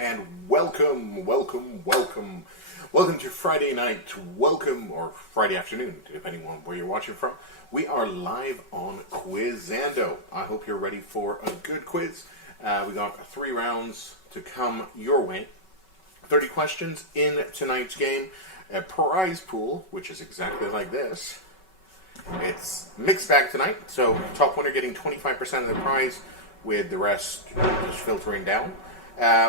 And welcome to Friday night. Welcome, or Friday afternoon, depending on where you're watching from. We are live on Quizando. I hope you're ready for a good quiz. We got 3 rounds to come your way. 30 questions in tonight's game. A prize pool, which is exactly like this. It's mixed bag tonight, so top winner getting 25% of the prize, with the rest just filtering down.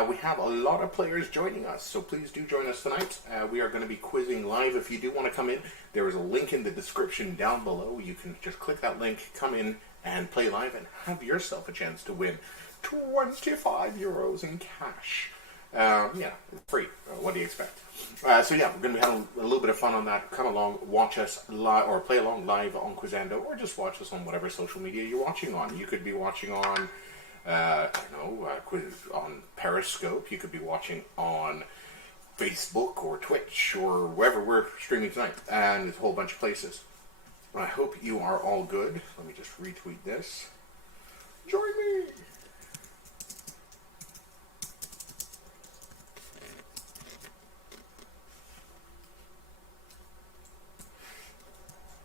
We have a lot of players joining us, so please do join us tonight. We are going to be quizzing live. If you do want to come in, there is a link in the description down below. You can just click that link, come in, and play live, and have yourself a chance to win 25 euros in cash. Yeah, free. What do you expect? So yeah, we're going to be having a little bit of fun on that. Come along, watch us live, or play along live on Quizando, or just watch us on whatever social media you're watching on. You could be watching on, quiz on Periscope. You could be watching on Facebook or Twitch or wherever we're streaming tonight, and there's a whole bunch of places. I hope you are all good. Let me just retweet this. Join me.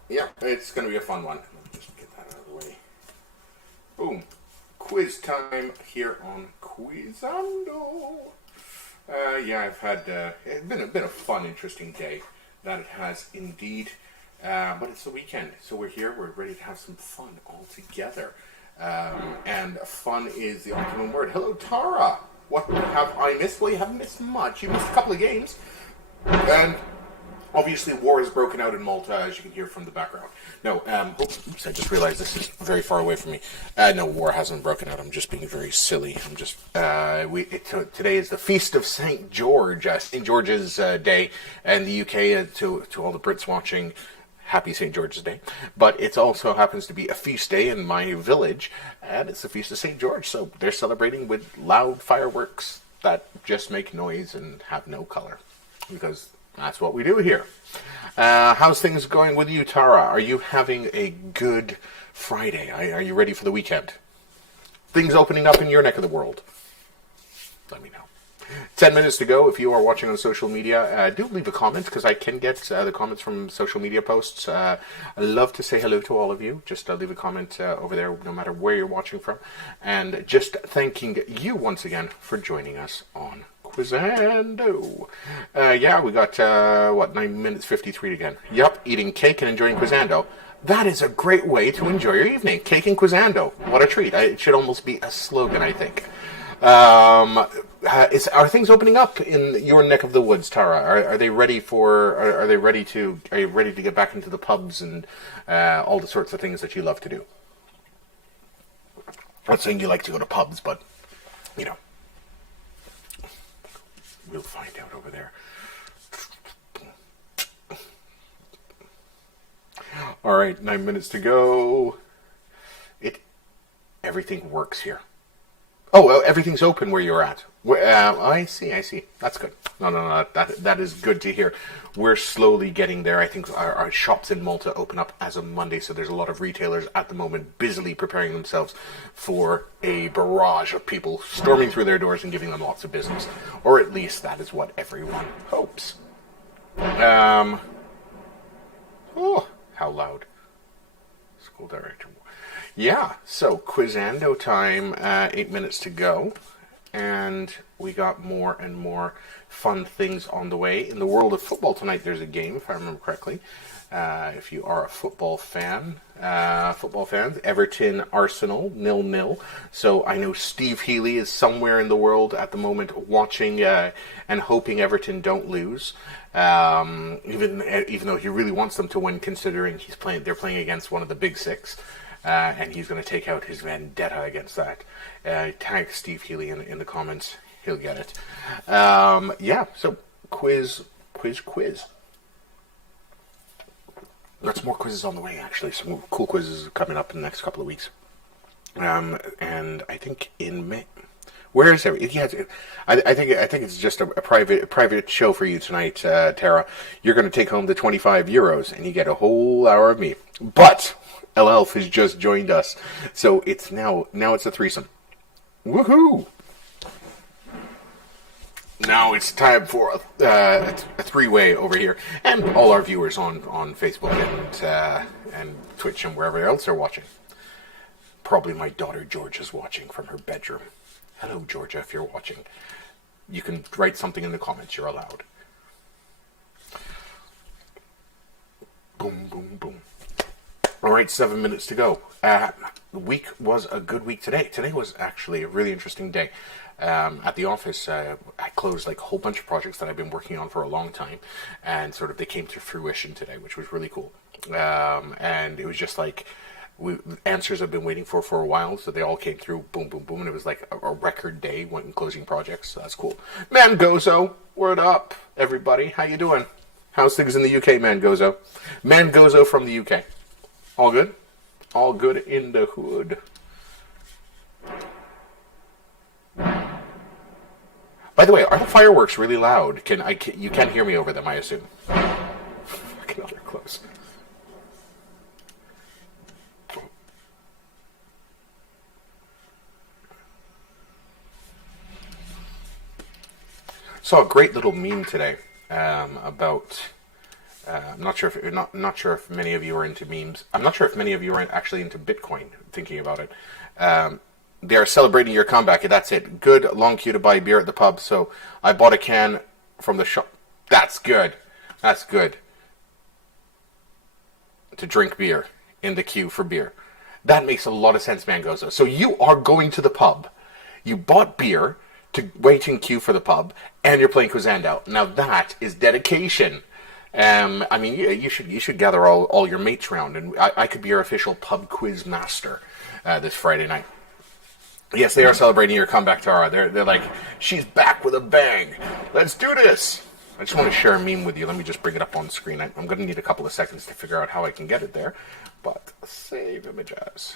Yeah, it's going to be a fun one. Let me just get that out of the way. Boom. Quiz time here on Quizando. Yeah, I've had, it's been a fun, interesting day. That it has indeed. But it's the weekend, so we're here, we're ready to have some fun all together. And fun is the optimum word. Hello, Tara. What have I missed? Well, you haven't missed much. You missed a couple of games. And obviously, war has broken out in Malta, as you can hear from the background. No, oops, I just realized this is very far away from me. No, war hasn't broken out. I'm just being very silly. I'm just, today is the Feast of St. George, St. George's Day, and the UK, to all the Brits watching, happy St. George's Day. But it also happens to be a feast day in my village, and it's the Feast of St. George, so they're celebrating with loud fireworks that just make noise and have no color, because that's what we do here. How's things going with you, Tara? Are you having a good Friday? Are you ready for the weekend? Things opening up in your neck of the world? Let me know. 10 minutes to go. If you are watching on social media, do leave a comment, because I can get the comments from social media posts. I love to say hello to all of you. Just leave a comment over there, no matter where you're watching from. And just thanking you once again for joining us on Quizando. Yeah, we got, 9 minutes 53 again. Yup, eating cake and enjoying Quizando. That is a great way to enjoy your evening. Cake and Quizando. What a treat. It should almost be a slogan, I think. Are things opening up in your neck of the woods, Tara? Are they ready for, are you ready to get back into the pubs and all the sorts of things that you love to do? I'm not saying you like to go to pubs, but, you know. We'll find out over there. All right, 9 minutes to go. Everything works here. Oh, well, everything's open where you're at. I see. That's good. No. That is good to hear. We're slowly getting there. I think our shops in Malta open up as of Monday, so there's a lot of retailers at the moment busily preparing themselves for a barrage of people storming through their doors and giving them lots of business. Or at least that is what everyone hopes. Oh, how loud. School director. Yeah, so Quizando time, 8 minutes to go, and we got more and more fun things on the way. In the world of football tonight, there's a game, if I remember correctly. If you are a football fans, Everton, Arsenal, 0-0. So I know Steve Healy is somewhere in the world at the moment watching and hoping Everton don't lose. Even though he really wants them to win, considering they're playing against one of the big six. And he's going to take out his vendetta against that. Tag Steve Healy in the comments. He'll get it. Yeah, so quiz. Lots more quizzes on the way, actually. Some cool quizzes coming up in the next couple of weeks. And I think in May. Where is everything? Yeah, I think it's just a private show for you tonight, Tara. You're going to take home the 25 euros, and you get a whole hour of me. But Elf has just joined us, so it's now it's a threesome. Woohoo! Now it's time for a three-way over here, and all our viewers on Facebook and Twitch and wherever else they're watching. Probably my daughter Georgia's watching from her bedroom. Hello, Georgia, if you're watching. You can write something in the comments. You're allowed. Boom, boom, boom. All right, 7 minutes to go. The week was a good week today. Today was actually a really interesting day. At the office, I closed like a whole bunch of projects that I've been working on for a long time, and sort of they came to fruition today, which was really cool. And it was just like answers I've been waiting for a while, so they all came through, boom, boom, boom, and it was like a record day when closing projects. So that's cool. Man Gozo, word up, everybody. How you doing? How's things in the UK, Man Gozo? Man Gozo from the UK. All good? All good in the hood. By the way, are the fireworks really loud? You can't hear me over them, I assume. Fucking hell, they're close. Saw a great little meme today about. I'm not sure if not sure if many of you are into memes. I'm not sure if many of you are actually into Bitcoin. Thinking about it, they are celebrating your comeback. That's it. Good long queue to buy beer at the pub. So I bought a can from the shop. That's good. That's good. To drink beer in the queue for beer. That makes a lot of sense, Mangozo. So you are going to the pub. You bought beer to wait in queue for the pub, and you're playing Quizando. Now that is dedication. I mean, you should gather all your mates round, and I could be your official pub quiz master this Friday night. Yes, they are celebrating your comeback, Tara. They're like, she's back with a bang. Let's do this. I just want to share a meme with you. Let me just bring it up on screen. I'm going to need a couple of seconds to figure out how I can get it there, but save images.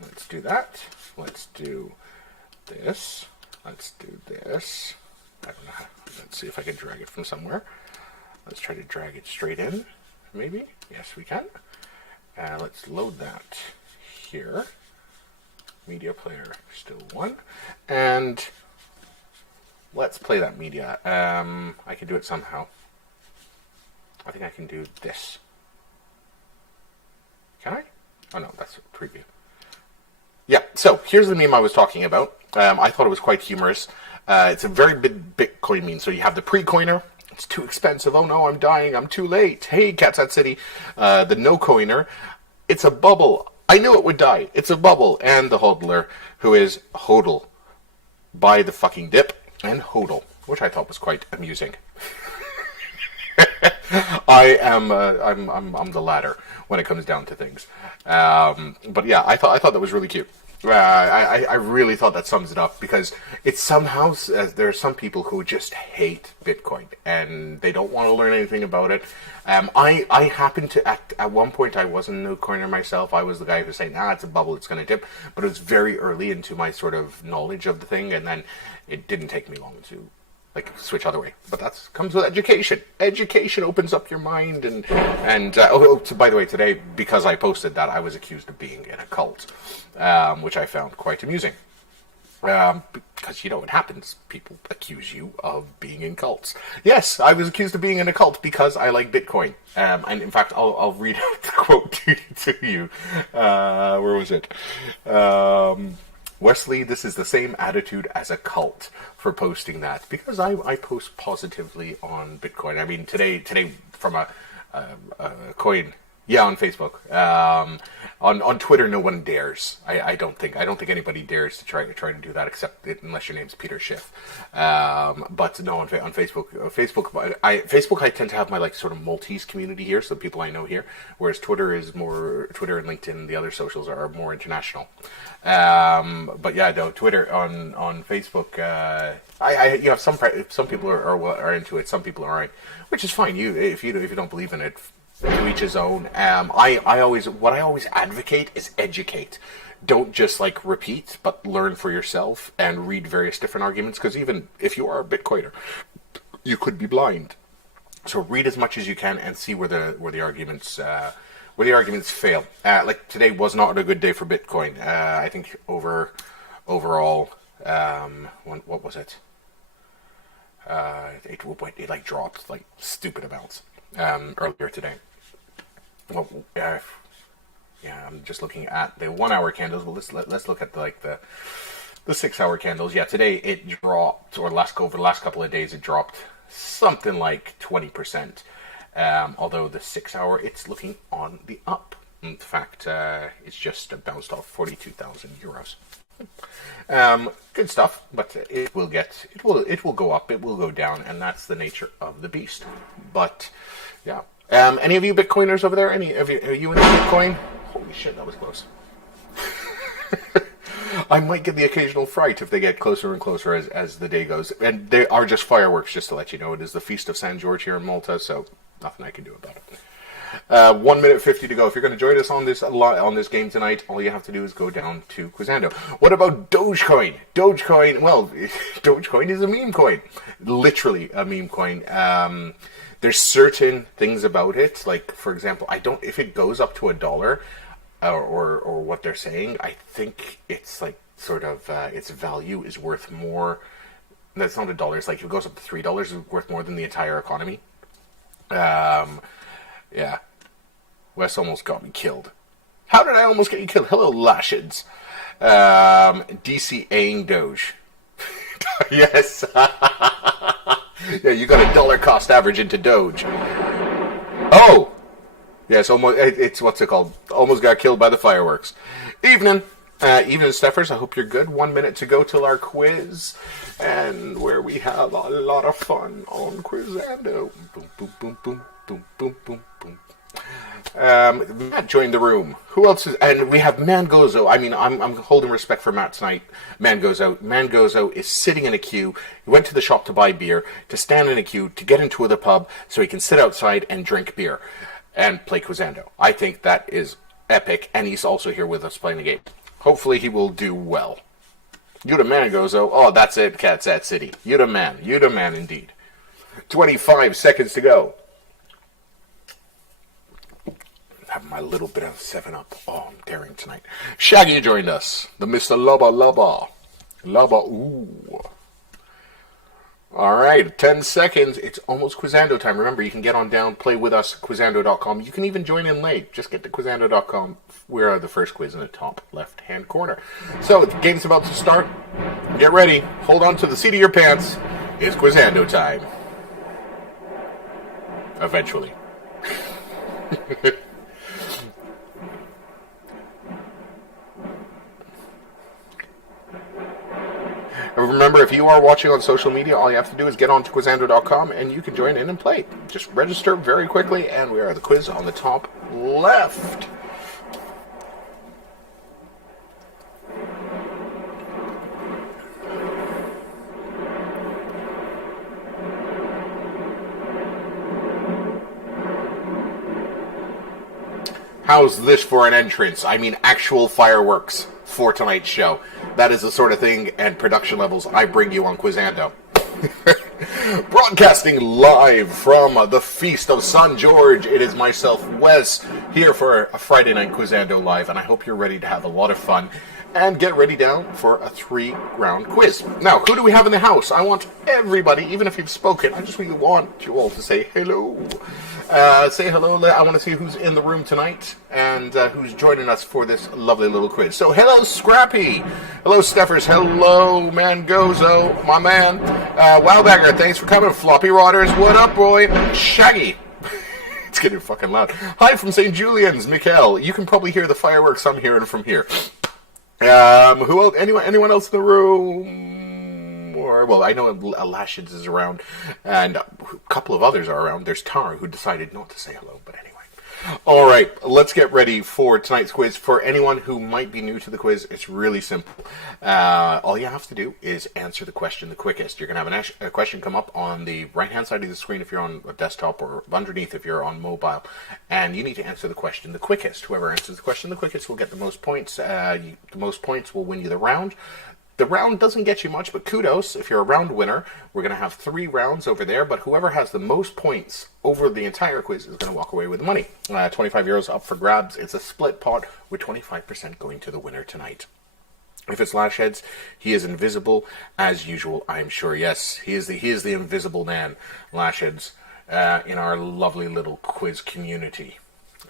Let's do that. Let's do this. Let's do this. I don't know how. Let's see if I can drag it from somewhere. Let's try to drag it straight in, maybe. Yes, we can. Let's load that here. Media player, still one. And let's play that media. I can do it somehow. I think I can do this. Can I? Oh no, that's a preview. Yeah, so here's the meme I was talking about. I thought it was quite humorous. It's a very big Bitcoin meme. So you have the pre-coiner. It's too expensive. Oh no, I'm dying. I'm too late. Hey, Cat's City. The no-coiner. It's a bubble. I knew it would die. It's a bubble. And the hodler, who is hodl. Buy the fucking dip and hodl, which I thought was quite amusing. I'm the latter when it comes down to things. But yeah, I thought that was really cute. I really thought that sums it up, because it's somehow there are some people who just hate Bitcoin and they don't want to learn anything about it. I happened to at one point I was in the corner myself. I was the guy who was saying, it's a bubble, it's going to dip. But it was very early into my sort of knowledge of the thing, and then it didn't take me long to switch other way. But that comes with education. Education opens up your mind, and by the way, today, because I posted that, I was accused of being in a cult, which I found quite amusing. Because, it happens. People accuse you of being in cults. Yes, I was accused of being in a cult because I like Bitcoin. And in fact, I'll read out the quote to you. Where was it? Wesley, this is the same attitude as a cult for posting that, because I post positively on Bitcoin. I mean, today from a coin, yeah, on Facebook. On Twitter, no one dares. I don't think anybody dares to try to do that, except unless your name's Peter Schiff. But no, on Facebook, I tend to have my sort of Maltese community here, so people I know here. Whereas Twitter and LinkedIn, the other socials are more international. But yeah, no, Twitter on Facebook. You have some people are into it, some people aren't, which is fine. If you don't believe in it, to each his own. I always advocate is educate. Don't just repeat, but learn for yourself and read various different arguments. Because even if you are a Bitcoiner, you could be blind. So read as much as you can and see where the arguments fail. Today was not a good day for Bitcoin. I think overall, what was it? It like dropped like stupid amounts earlier today. Well, yeah, I'm just looking at the 1 hour candles. Well, let's look at the 6 hour candles. Yeah, today it dropped, or over the last couple of days it dropped something like 20%. Although the 6 hour, it's looking on the up. In fact, it's just bounced off 42,000 euros. Good stuff, but it will go up, it will go down, and that's the nature of the beast. But yeah, any of you Bitcoiners over there? Are you in Bitcoin? Holy shit, that was close. I might get the occasional fright if they get closer and closer as the day goes, and they are just fireworks. Just to let you know, it is the Feast of San George here in Malta, so nothing I can do about it. 1 minute 50 to go. If you're going to join us on this game tonight, all you have to do is go down to Quizando. What about Dogecoin? Dogecoin, well, Dogecoin is a meme coin. Literally a meme coin. There's certain things about it, like, for example, if it goes up to $1, or what they're saying, I think it's like sort of, its value is worth more. That's not $1, it's like if it goes up to $3, it's worth more than the entire economy. Yeah. Wes almost got me killed. How did I almost get you killed? Hello, Lashids. DCAing Doge. Yes. Yeah, you got a dollar cost average into Doge. Oh! Yes, it's what's it called? Almost got killed by the fireworks. Evening. Evening, Steffers. I hope you're good. 1 minute to go till our quiz. And where we have a lot of fun on Quizando. Boom, boom, boom, boom, boom, boom, boom, boom. Matt joined the room. Who else is? And we have Mangozo. I mean, I'm holding respect for Matt tonight. Mangozo is sitting in a queue. He went to the shop to buy beer, to stand in a queue, to get into the pub, so he can sit outside and drink beer and play Quizando. I think that is epic, and he's also here with us playing the game. Hopefully he will do well. You the man, Gozo. Oh, that's it, Cat's at City. You the man indeed. 25 seconds to go. Have my little bit of 7-Up. Oh, I'm daring tonight. Shaggy joined us. The Mr. Lubba. Ooh. All right, 10 seconds. It's almost Quizando time. Remember, you can get on down, play with us, Quizando.com. You can even join in late. Just get to Quizando.com. We are the first quiz in the top left-hand corner. So, the game's about to start. Get ready. Hold on to the seat of your pants. It's Quizando time. Eventually. Remember, if you are watching on social media, all you have to do is get on to Quizando.com and you can join in and play. Just register very quickly, and we are the quiz on the top left. How's this for an entrance? I mean, actual fireworks for tonight's show. That is the sort of thing and production levels I bring you on Quizando. Broadcasting live from the Feast of San George, it is myself, Wes, here for a Friday Night Quizando Live, and I hope you're ready to have a lot of fun and get ready down for a 3-round quiz. Now, who do we have in the house? I want everybody, even if you've spoken, I just really want you all to say hello. Say hello. I want to see who's in the room tonight and who's joining us for this lovely little quiz. So, hello, Scrappy. Hello, Steffers. Hello, Mangozo, my man. Wowbagger, thanks for coming. Floppy Rodders, what up, boy? Shaggy. It's getting fucking loud. Hi from St. Julian's, Mikkel. You can probably hear the fireworks I'm hearing from here. Who else? Anyone else in the room? Or, well, I know Lashids is around, and a couple of others are around. There's Tar, who decided not to say hello, but anyway. All right, let's get ready for tonight's quiz. For anyone who might be new to the quiz, it's really simple. All you have to do is answer the question the quickest. You're going to have a question come up on the right-hand side of the screen if you're on a desktop, or underneath if you're on mobile. And you need to answer the question the quickest. Whoever answers the question the quickest will get the most points. The most points will win you the round. The round doesn't get you much, but kudos. If you're a round winner, we're going to have 3 rounds over there, but whoever has the most points over the entire quiz is going to walk away with the money. 25 euros up for grabs. It's a split pot with 25% going to the winner tonight. If it's Lashheads, he is invisible as usual, I'm sure. Yes, he is the invisible man, Lashheads, in our lovely little quiz community.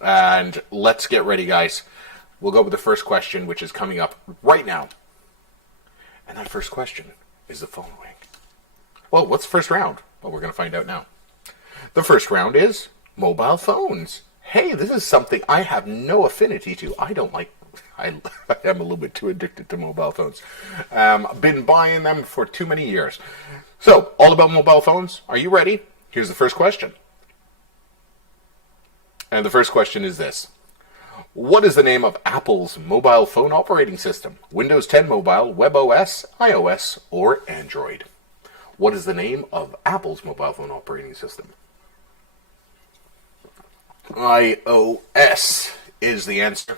And let's get ready, guys. We'll go with the first question, which is coming up right now. And that first question is the following. Well, what's the first round? Well, we're going to find out now. The first round is mobile phones. Hey, this is something I have no affinity to. I don't like. I am a little bit too addicted to mobile phones. Been buying them for too many years. So, all about mobile phones. Are you ready? Here's the first question. And the first question is this. What is the name of Apple's mobile phone operating system? Windows 10 Mobile, WebOS, iOS, or Android? What is the name of Apple's mobile phone operating system? iOS is the answer.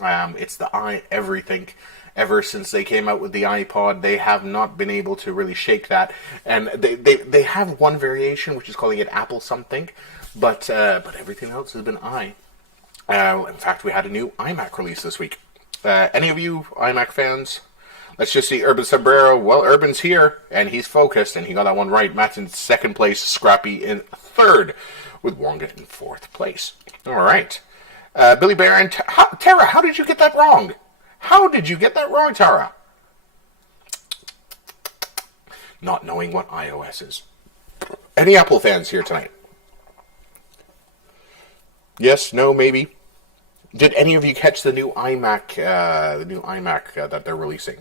It's the everything. Ever since they came out with the iPod, they have not been able to really shake that. And they have one variation, which is calling it Apple something, but everything else has been i. In fact, we had a new iMac release this week. Any of you iMac fans? Let's just see Urban Sombrero. Well, Urban's here, and he's focused, and he got that one right. Matt's in second place, Scrappy in third, with Wonga in fourth place. All right. Billy Barron, Tara, how did you get that wrong? How did you get that wrong, Tara? Not knowing what iOS is. Any Apple fans here tonight? Yes, no, maybe. Did any of you catch the new iMac? That they're releasing?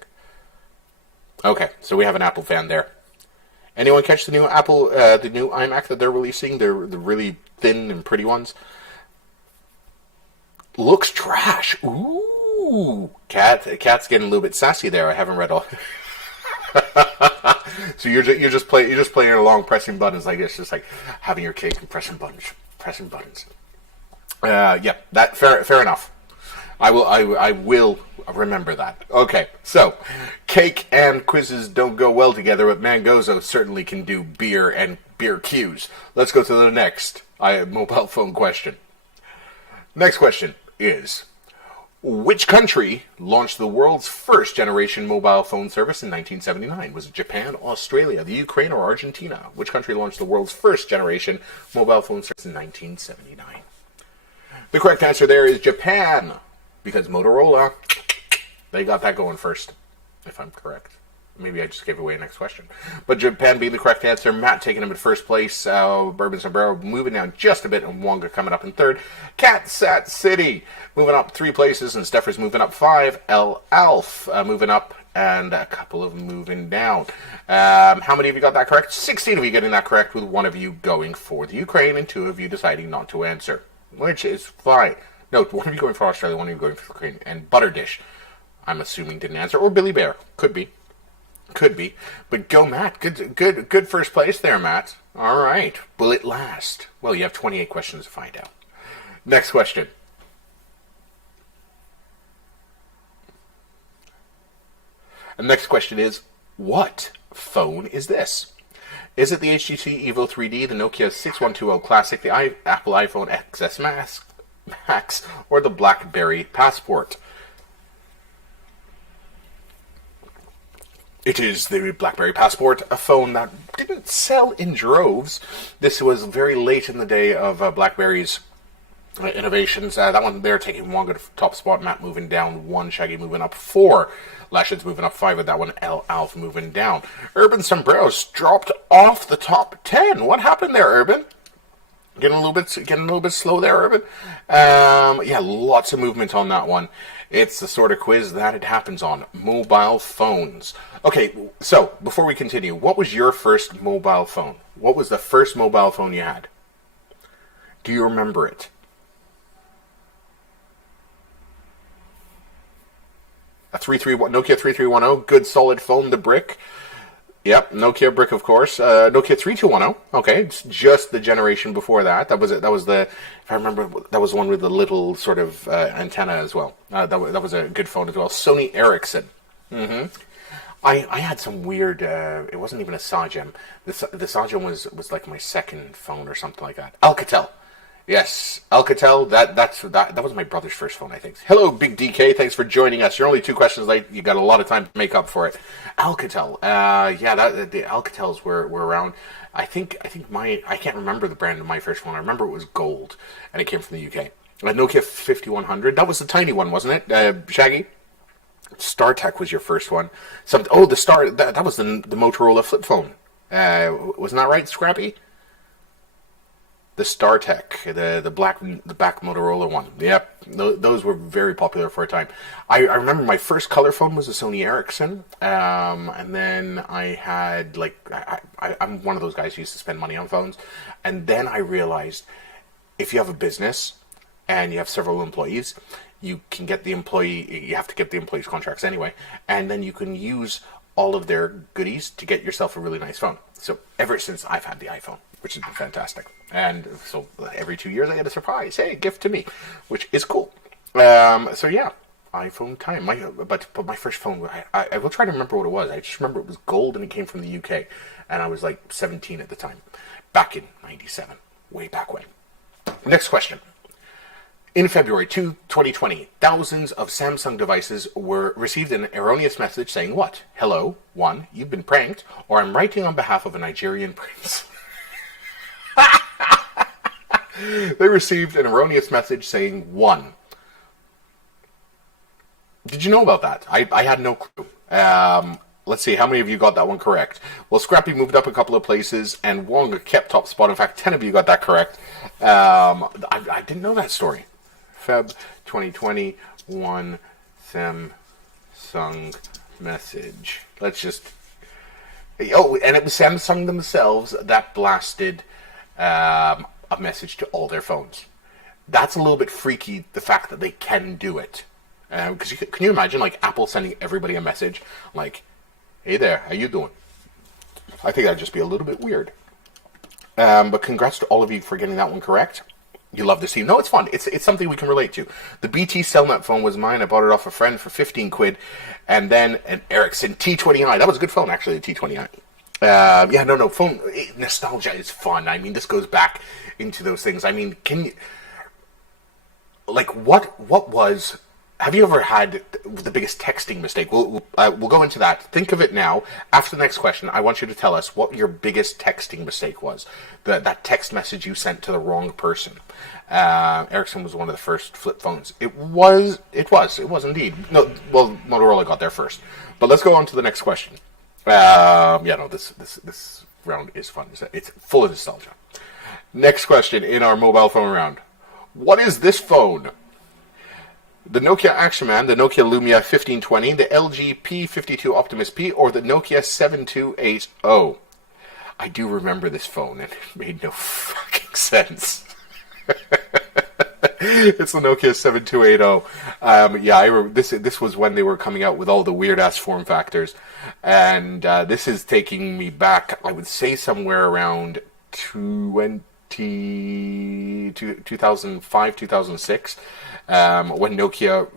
Okay, so we have an Apple fan there. Anyone catch the new iMac that they're releasing? They're the really thin and pretty ones. Looks trash. Ooh, Cat's getting a little bit sassy there. I haven't read all. So you're just playing along, pressing buttons like this, just like having your cake and pressing buttons. Yeah, that fair enough. I will remember that. Okay, so cake and quizzes don't go well together, but Mangozo certainly can do beer and beer cues. Let's go to the next mobile phone question. Next question is, which country launched the world's first generation mobile phone service in 1979? Was it Japan, Australia, the Ukraine, or Argentina? Which country launched the world's first generation mobile phone service in 1979? The correct answer there is Japan, because Motorola, they got that going first, if I'm correct. Maybe I just gave away the next question. But Japan being the correct answer. Matt taking him in first place. Bourbon Sombrero moving down just a bit. And Wonga coming up in third. Cat Sat City moving up 3 places. And Steffers moving up 5. El Alf moving up. And a couple of moving down. How many of you got that correct? 16 of you getting that correct, with 1 of you going for the Ukraine and 2 of you deciding not to answer. Which is fine. No, 1 of you going for Australia, 1 of you going for Ukraine. And Butter Dish, I'm assuming, didn't answer. Or Billy Bear. Could be. But go, Matt. Good first place there, Matt. All right. Will it last? Well, you have 28 questions to find out. Next question. And the next question is, what phone is this? Is it the HTC Evo 3D, the Nokia 6120 Classic, the Apple iPhone XS Max, or the BlackBerry Passport? It is the BlackBerry Passport, a phone that didn't sell in droves. This was very late in the day of BlackBerry's innovations. That one there taking Wonga to top spot, Matt moving down 1, Shaggy moving up 4, Lashed's moving up 5 with that one, Alf moving down. Urban Sombreros dropped off the top 10. What happened there, Urban? Getting a little bit slow there, Urban. Yeah, lots of movement on that one. It's the sort of quiz that it happens on. Mobile phones. Okay, so before we continue, what was your first mobile phone? What was the first mobile phone you had? Do you remember it? A Nokia 3310, good solid phone, the brick. Yep, Nokia brick, of course. Nokia 3210. Okay, it's just the generation before that. That was it. That was the, if I remember, that was the one with the little sort of antenna as well. That was a good phone as well. Sony Ericsson. I had some weird. It wasn't even a Sagem. The Sagem was like my second phone or something like that. Alcatel. Yes, Alcatel. That was my brother's first phone, I think. Hello, Big DK. Thanks for joining us. You're only two questions late. You got a lot of time to make up for it. Alcatel. Yeah, the Alcatels were around. I can't remember the brand of my first phone. I remember it was gold, and it came from the UK. A Nokia 5100. That was the tiny one, wasn't it? Shaggy. StarTech was your first one. The Star. That was the Motorola flip phone. Wasn't that right, Scrappy? The StarTech, the back Motorola one. Yep, those were very popular for a time. I remember my first color phone was a Sony Ericsson, and then I had I'm one of those guys who used to spend money on phones, and then I realized if you have a business and you have several employees, you have to get the employees contracts anyway, and then you can use all of their goodies to get yourself a really nice phone. So ever since I've had the iPhone, which has been fantastic. And so every 2 years I get a surprise. Hey, gift to me, which is cool. So yeah, iPhone time. But my first phone, I will try to remember what it was. I just remember it was gold and it came from the UK. And I was like 17 at the time. Back in 97. Way back when. Next question. In February 2020, thousands of Samsung devices received an erroneous message saying what? Hello, 1, you've been pranked, or I'm writing on behalf of a Nigerian prince. They received an erroneous message saying 1. Did you know about that? I had no clue. Let's see, how many of you got that one correct? Well, Scrappy moved up a couple of places, and Wonga kept top spot. In fact, 10 of you got that correct. I didn't know that story. Feb 2020, 1 Samsung message. Let's just... Oh, and it was Samsung themselves that blasted a message to all their phones. That's a little bit freaky, the fact that they can do it. Because can you imagine, like, Apple sending everybody a message like, hey there, how you doing? I think that'd just be a little bit weird. But congrats to all of you for getting that one correct. You love to see. No, it's fun. It's something we can relate to. The BT Cellnet phone was mine. I bought it off a friend for 15 quid. And then an Ericsson T29. That was a good phone, actually, the T29. Phone nostalgia is fun. I mean, this goes back into those things. I mean, have you ever had the biggest texting mistake? We'll go into that. Think of it now. After the next question, I want you to tell us what your biggest texting mistake was. That text message you sent to the wrong person. Ericsson was one of the first flip phones. It was indeed. No, well, Motorola got there first. But let's go on to the next question. This round is fun. It's full of nostalgia. Next question in our mobile phone round. What is this phone? The Nokia Action Man, the Nokia Lumia 1520, the LG P52 Optimus P, or the Nokia 7280? I do remember this phone, and it made no fucking sense. It's the Nokia 7280. This was when they were coming out with all the weird-ass form factors. And this is taking me back, I would say, somewhere around 2005, 2006. When Nokia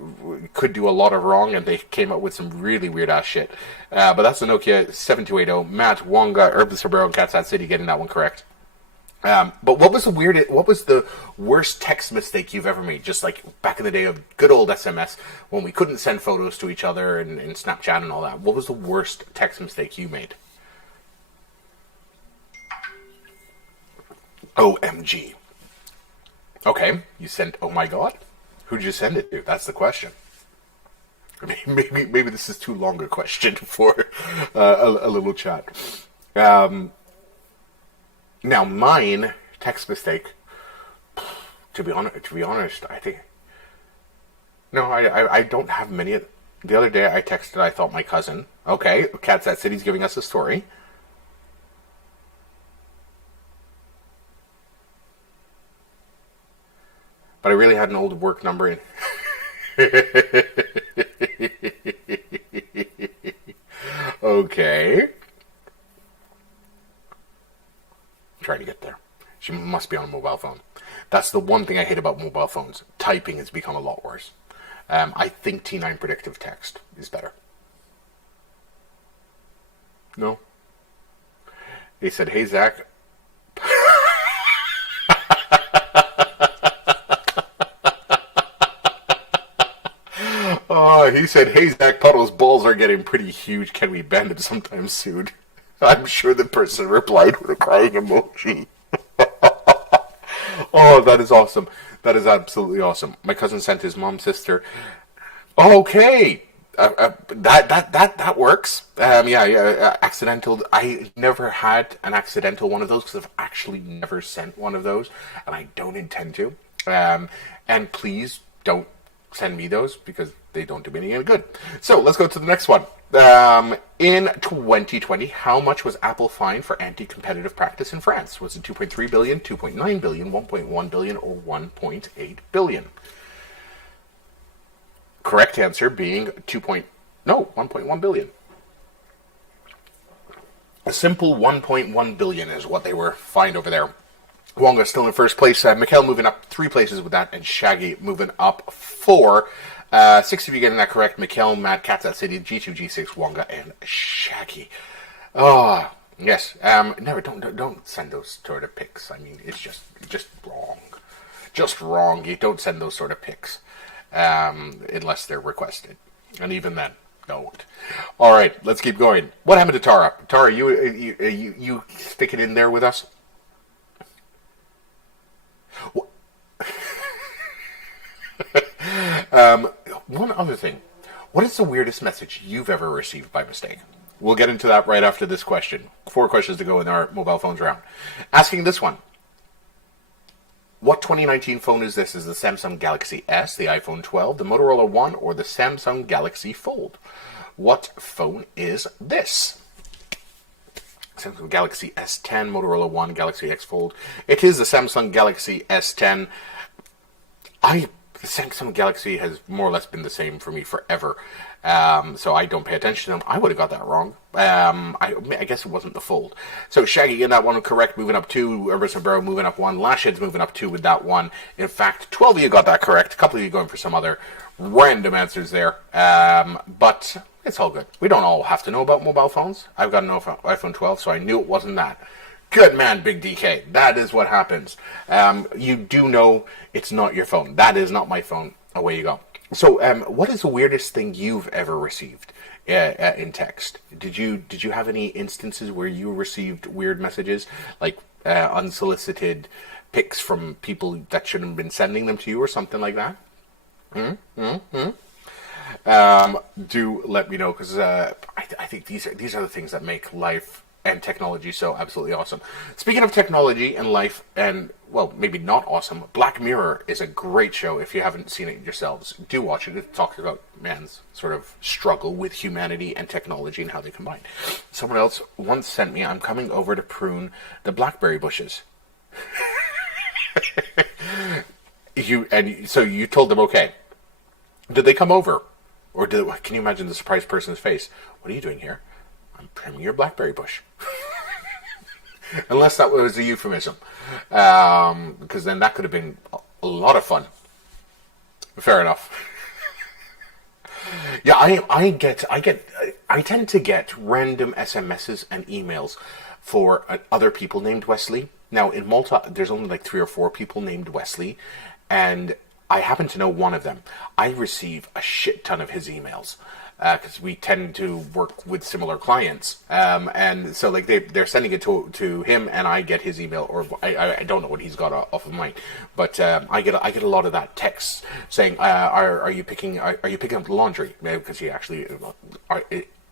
could do a lot of wrong and they came up with some really weird ass shit. But that's the Nokia 7280. Matt, Wonga, Urban Cerbero, and Katsat City getting that one correct. But what was the worst text mistake you've ever made? Just like back in the day of good old SMS when we couldn't send photos to each other and Snapchat and all that. What was the worst text mistake you made? OMG. Okay, you sent oh my god? Who'd you send it to? That's the question. Maybe this is too long a question for a little chat. Now, mine text mistake. To be honest, I think. No, I don't have many. The other day, I texted. I thought my cousin. Okay, Cats at City's giving us a story. But I really had an old work number in. Okay. I'm trying to get there. She must be on a mobile phone. That's the one thing I hate about mobile phones. Typing has become a lot worse. I think T9 predictive text is better. No? They said, hey, Zach. He said, "Hey Zach, Puddle's balls are getting pretty huge. Can we bend him sometime soon?" I'm sure the person replied with a crying emoji. Oh, that is awesome. That is absolutely awesome. My cousin sent his mom's sister. Okay, that works. Accidental. I never had an accidental one of those because I've actually never sent one of those, and I don't intend to. And please don't send me those because they don't do me any good. So let's go to the next one. In 2020, how much was Apple fined for anti-competitive practice in France? Was it 2.3 billion, 2.9 billion, 1.1 billion, or 1.8 billion? Correct answer being 1.1 billion. A simple 1.1 billion is what they were fined over there. Wonga still in first place. Mikhail moving up 3 places with that, and Shaggy moving up 4. 6 of you getting that correct. Mikhail, Matt, Cats at City, G2, G6, Wonga, and Shaggy. Oh, yes. Never, don't send those sort of pics. I mean, it's just wrong. Just wrong. You don't send those sort of pics. Unless they're requested. And even then, don't. All right, let's keep going. What happened to Tara? Tara, you stick it in there with us? One other thing. What is the weirdest message you've ever received by mistake? We'll get into that right after this question. 4 questions to go in our mobile phones round. Asking this one. What 2019 phone is this? Is the Samsung Galaxy S, the iPhone 12, the Motorola One, or the Samsung Galaxy Fold? What phone is this? Samsung Galaxy S10, Motorola One, Galaxy X Fold. It is the Samsung Galaxy S10. The Samsung Galaxy has more or less been the same for me forever. So I don't pay attention to them. I would have got that wrong. I guess it wasn't the Fold. So Shaggy getting that one correct, moving up 2. Urban Sombrero moving up 1. Lashhead's moving up 2 with that one. In fact, 12 of you got that correct. A couple of you going for some other random answers there. But it's all good. We don't all have to know about mobile phones. I've got an iPhone 12, so I knew it wasn't that. Good man, Big DK. That is what happens. You do know it's not your phone. That is not my phone. Away you go. So, what is the weirdest thing you've ever received in text? Did you have any instances where you received weird messages, like unsolicited pics from people that shouldn't have been sending them to you, or something like that? Do let me know, because I think these are the things that make life and technology so absolutely awesome. Speaking of technology and life, and, well, maybe not awesome, Black Mirror is a great show. If you haven't seen it yourselves, do watch it. It talks about man's sort of struggle with humanity and technology and how they combine. Someone else once sent me, "I'm coming over to prune the blackberry bushes." So you told them, okay. Did they come over? Or can you imagine the surprised person's face? "What are you doing here?" "I'm trimming your blackberry bush." Unless that was a euphemism. Because then that could have been a lot of fun. Fair enough. Yeah, I tend to get random SMSs and emails for other people named Wesley. Now, in Malta, there's only like 3 or 4 people named Wesley, and I happen to know one of them. I receive a shit ton of his emails because we tend to work with similar clients, and so like they're sending it to him, and I get his email, or I don't know what he's got off of mine, but I get a lot of that text saying, are you picking up the laundry? Because he actually,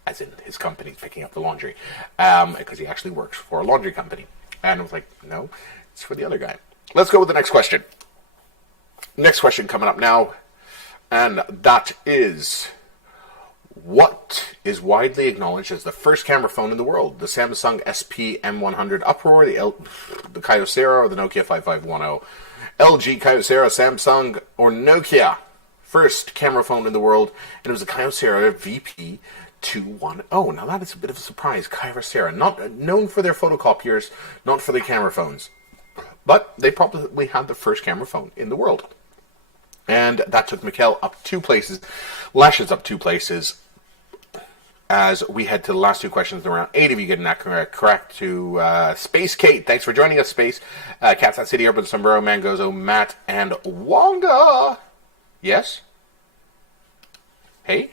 as in his company's picking up the laundry, because he actually works for a laundry company, and I was like, no, it's for the other guy. Let's go with the next question. Next question coming up now, and that is, what is widely acknowledged as the first camera phone in the world? The Samsung SP M100 Uproar, the Kyocera, or the Nokia 5510? LG, Kyocera, Samsung, or Nokia? First camera phone in the world, and it was the Kyocera VP210. Now that is a bit of a surprise. Kyocera, not known for their photocopiers, not for their camera phones, but they probably had the first camera phone in the world. And that took Mikkel up 2 places. Lashes up 2 places. As we head to the last 2 questions in round 8 of you getting that correct to Space Kate. Thanks for joining us, Space. Cats at City, Urban Sombrero, Mangozo, Matt, and Wonga. Yes? Hey?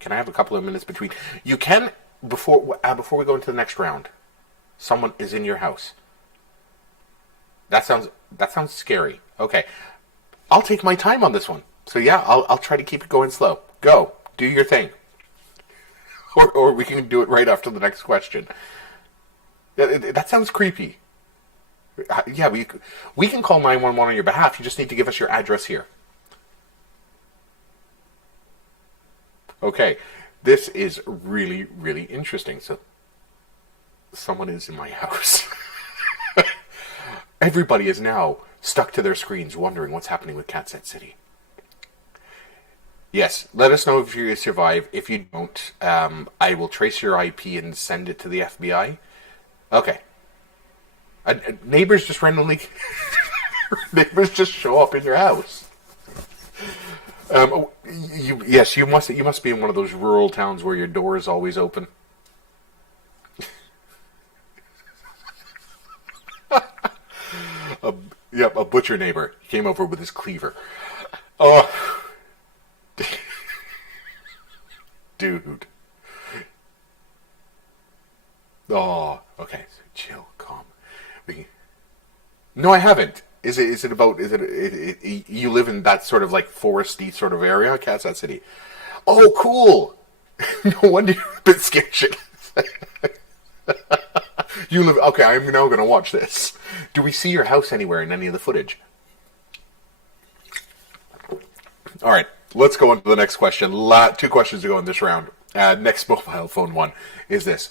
Can I have a couple of minutes between? You can, before we go into the next round, someone is in your house. That sounds scary. Okay. I'll take my time on this one. So yeah, I'll try to keep it going slow. Go. Do your thing. Or we can do it right after the next question. That sounds creepy. Yeah, we can call 911 on your behalf. You just need to give us your address here. Okay. This is really, really interesting. So, someone is in my house. Everybody is now stuck to their screens wondering what's happening with Catset City. Yes, let us know if you survive. If you don't, I will trace your IP and send it to the FBI. Okay. Neighbors just randomly... neighbors just show up in your house. Yes, you must be in one of those rural towns where your door is always open. A butcher neighbor came over with his cleaver. Oh... Dude. Oh, okay. So chill, calm. No, I haven't. Is it about? You live in that sort of like foresty sort of area, Kansas City? Oh, cool. No wonder you're a bit scared. You live. Okay, I'm now going to watch this. Do we see your house anywhere in any of the footage? All right. Let's go on to the next question. 2 questions to go in this round. Next mobile phone one is this.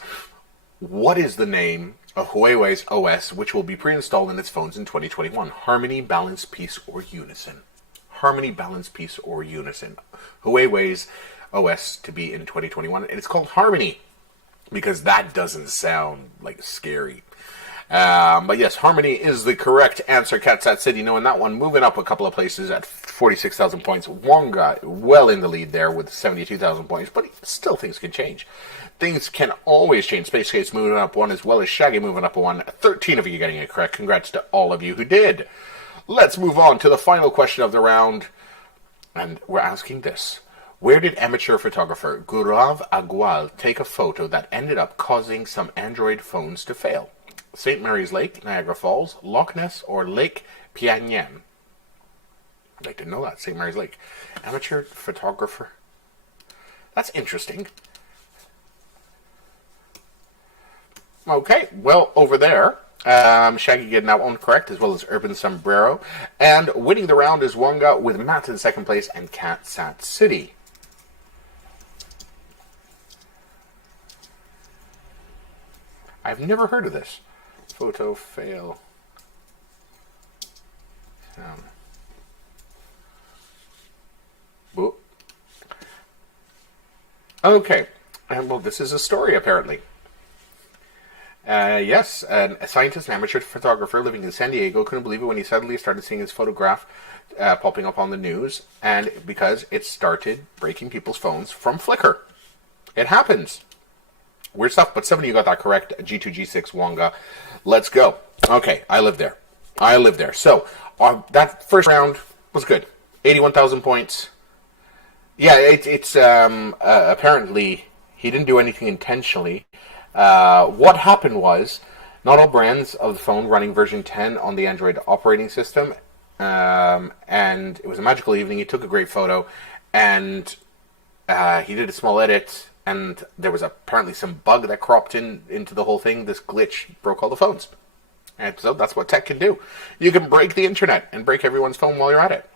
What is the name of Huawei's OS which will be pre-installed in its phones in 2021? Harmony, Balance, Peace, or Unison? Harmony, Balance, Peace, or Unison. Huawei's OS to be in 2021. And it's called Harmony because that doesn't sound like scary. But yes, Harmony is the correct answer. Katsat City knowing that one. Moving up a couple of places at 46,000 points. Wonga well in the lead there with 72,000 points. But still things can change. Things can always change. Space Case moving up 1 as well as Shaggy moving up 1. 13 of you getting it correct. Congrats to all of you who did. Let's move on to the final question of the round. And we're asking this. Where did amateur photographer Gurav Agwal take a photo that ended up causing some Android phones to fail? St. Mary's Lake, Niagara Falls, Loch Ness, or Lake Pianyan? I'd like to know that. St. Mary's Lake. Amateur photographer. That's interesting. Okay, well, over there, Shaggy getting that one correct, as well as Urban Sombrero. And winning the round is Wonga with Matt in second place and Katsat City. I've never heard of this. Photo fail. Okay. And well, this is a story, apparently. Yes, a scientist and amateur photographer living in San Diego couldn't believe it when he suddenly started seeing his photograph popping up on the news, and because it started breaking people's phones from Flickr. It happens. Weird stuff, but some of you got that correct. G2G6 Wonga. Let's go. Okay, I live there. So, that first round was good. 81,000 points. Yeah, it's apparently he didn't do anything intentionally. What happened was, not all brands of the phone running version 10 on the Android operating system, and it was a magical evening. He took a great photo, and he did a small edit, and there was apparently some bug that cropped into the whole thing. This glitch broke all the phones. And so that's what tech can do. You can break the internet and break everyone's phone while you're at it.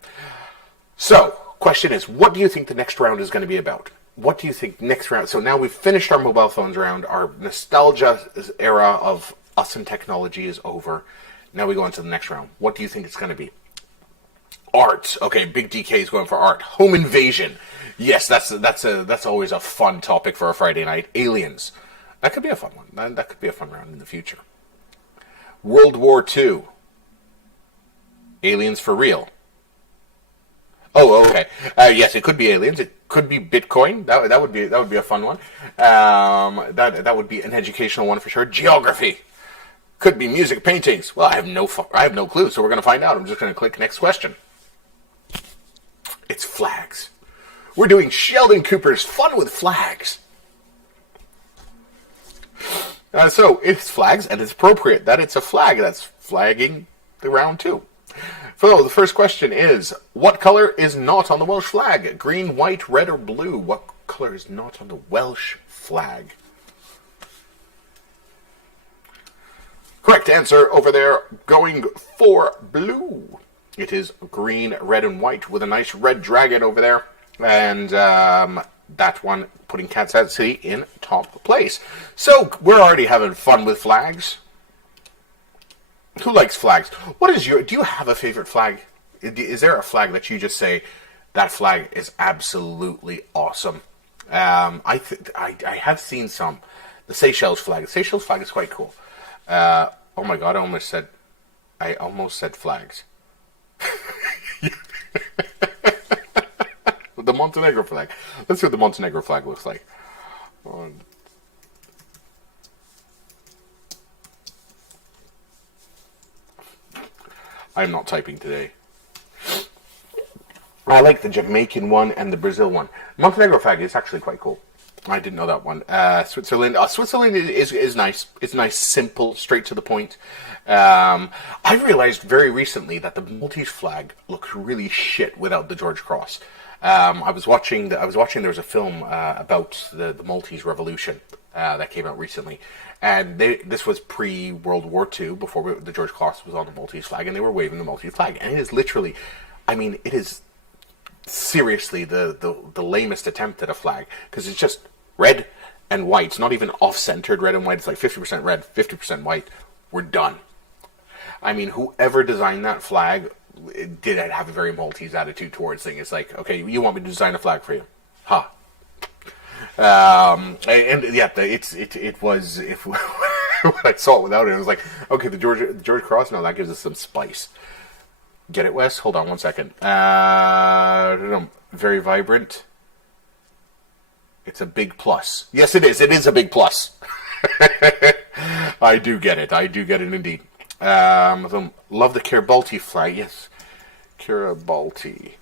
So, question is, what do you think the next round is going to be about? What do you think next round? So now we've finished our mobile phones round. Our nostalgia era of us and technology is over. Now we go on to the next round. What do you think it's going to be? Art. Okay, Big DK is going for art. Home invasion. Yes, that's always a fun topic for a Friday night. Aliens. That could be a fun one. That could be a fun round in the future. World War II. Aliens for real. Oh, okay. Yes, it could be aliens. It could be Bitcoin. That would be a fun one. That would be an educational one for sure. Geography. Could be music, paintings. Well, I have no clue. So we're going to find out. I'm just going to click next question. It's flags. We're doing Sheldon Cooper's Fun with Flags. So it's flags, and it's appropriate that it's a flag that's flagging the round two. So the first question is, what color is not on the Welsh flag? Green, white, red, or blue? What color is not on the Welsh flag? Correct answer over there, going for blue. It is green, red, and white with a nice red dragon over there. And that one putting Kansas City in top place. So we're already having fun with flags. Who likes flags? Do you have a favorite flag? Is there a flag that you just say, that flag is absolutely awesome? I have seen some. The Seychelles flag. The Seychelles flag is quite cool. Oh my god, I almost said flags. The Montenegro flag. Let's see what the Montenegro flag looks like. I'm not typing today. I like the Jamaican one and the Brazil one. Montenegro flag is actually quite cool. I didn't know that one. Switzerland. Switzerland is nice. It's nice, simple, straight to the point. I realized very recently that the Maltese flag looks really shit without the George Cross. I was watching. There was a film about the Maltese Revolution that came out recently, and this was pre-World War II, before the George Cross was on the Maltese flag, and they were waving the Maltese flag, and it is literally, it is seriously the lamest attempt at a flag, because it's just red and white. It's not even off-centered red and white. It's like 50% red, 50% white. We're done. Whoever designed that flag did have a very Maltese attitude towards things. It's like, okay, you want me to design a flag for you? Ha. It was, if when I saw it without it, it was like, okay, the George Cross, no, that gives us some spice. Get it, Wes? Hold on one second. Very vibrant. It's a big plus. Yes, it is. It is a big plus. I do get it. I do get it indeed. Love the Kiribati flag. Yes, Kiribati.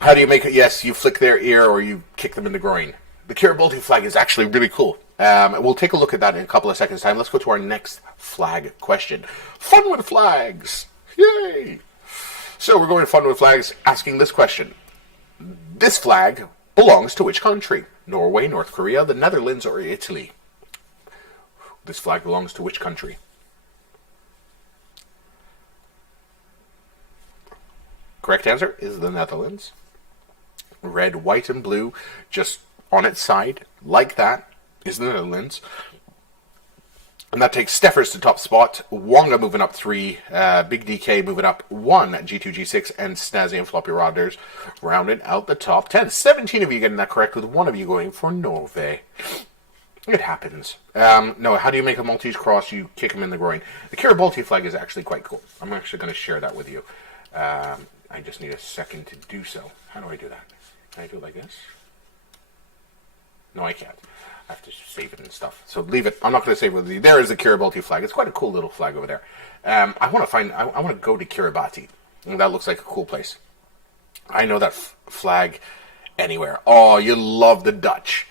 How do you make it? Yes, you flick their ear or you kick them in the groin. The Kiribati flag is actually really cool. We'll take a look at that in a couple of seconds' time. Let's go to our next flag question. Fun with flags. Yay! So we're going to Fun with Flags, asking this question. This flag belongs to which country? Norway, North Korea, the Netherlands, or Italy? This flag belongs to which country? Correct answer is the Netherlands. Red, white, and blue, just on its side, like that, is the Netherlands. And that takes Steffers to top spot, Wonga moving up 3, Big DK moving up 1 at G2, G6, and Snazzy and Floppy Rodders rounding out the top 10. 17 of you getting that correct, with 1 of you going for Norway. It happens. No, how do you make a Maltese cross? You kick them in the groin. The Kiribati flag is actually quite cool. I'm actually going to share that with you. I just need a second to do so. How do I do that? Can I do it like this? No, I can't. I have to save it and stuff. So leave it. I'm not going to save it with you. There is the Kiribati flag. It's quite a cool little flag over there. I want to go to Kiribati. That looks like a cool place. I know that flag anywhere. Oh, you love the Dutch.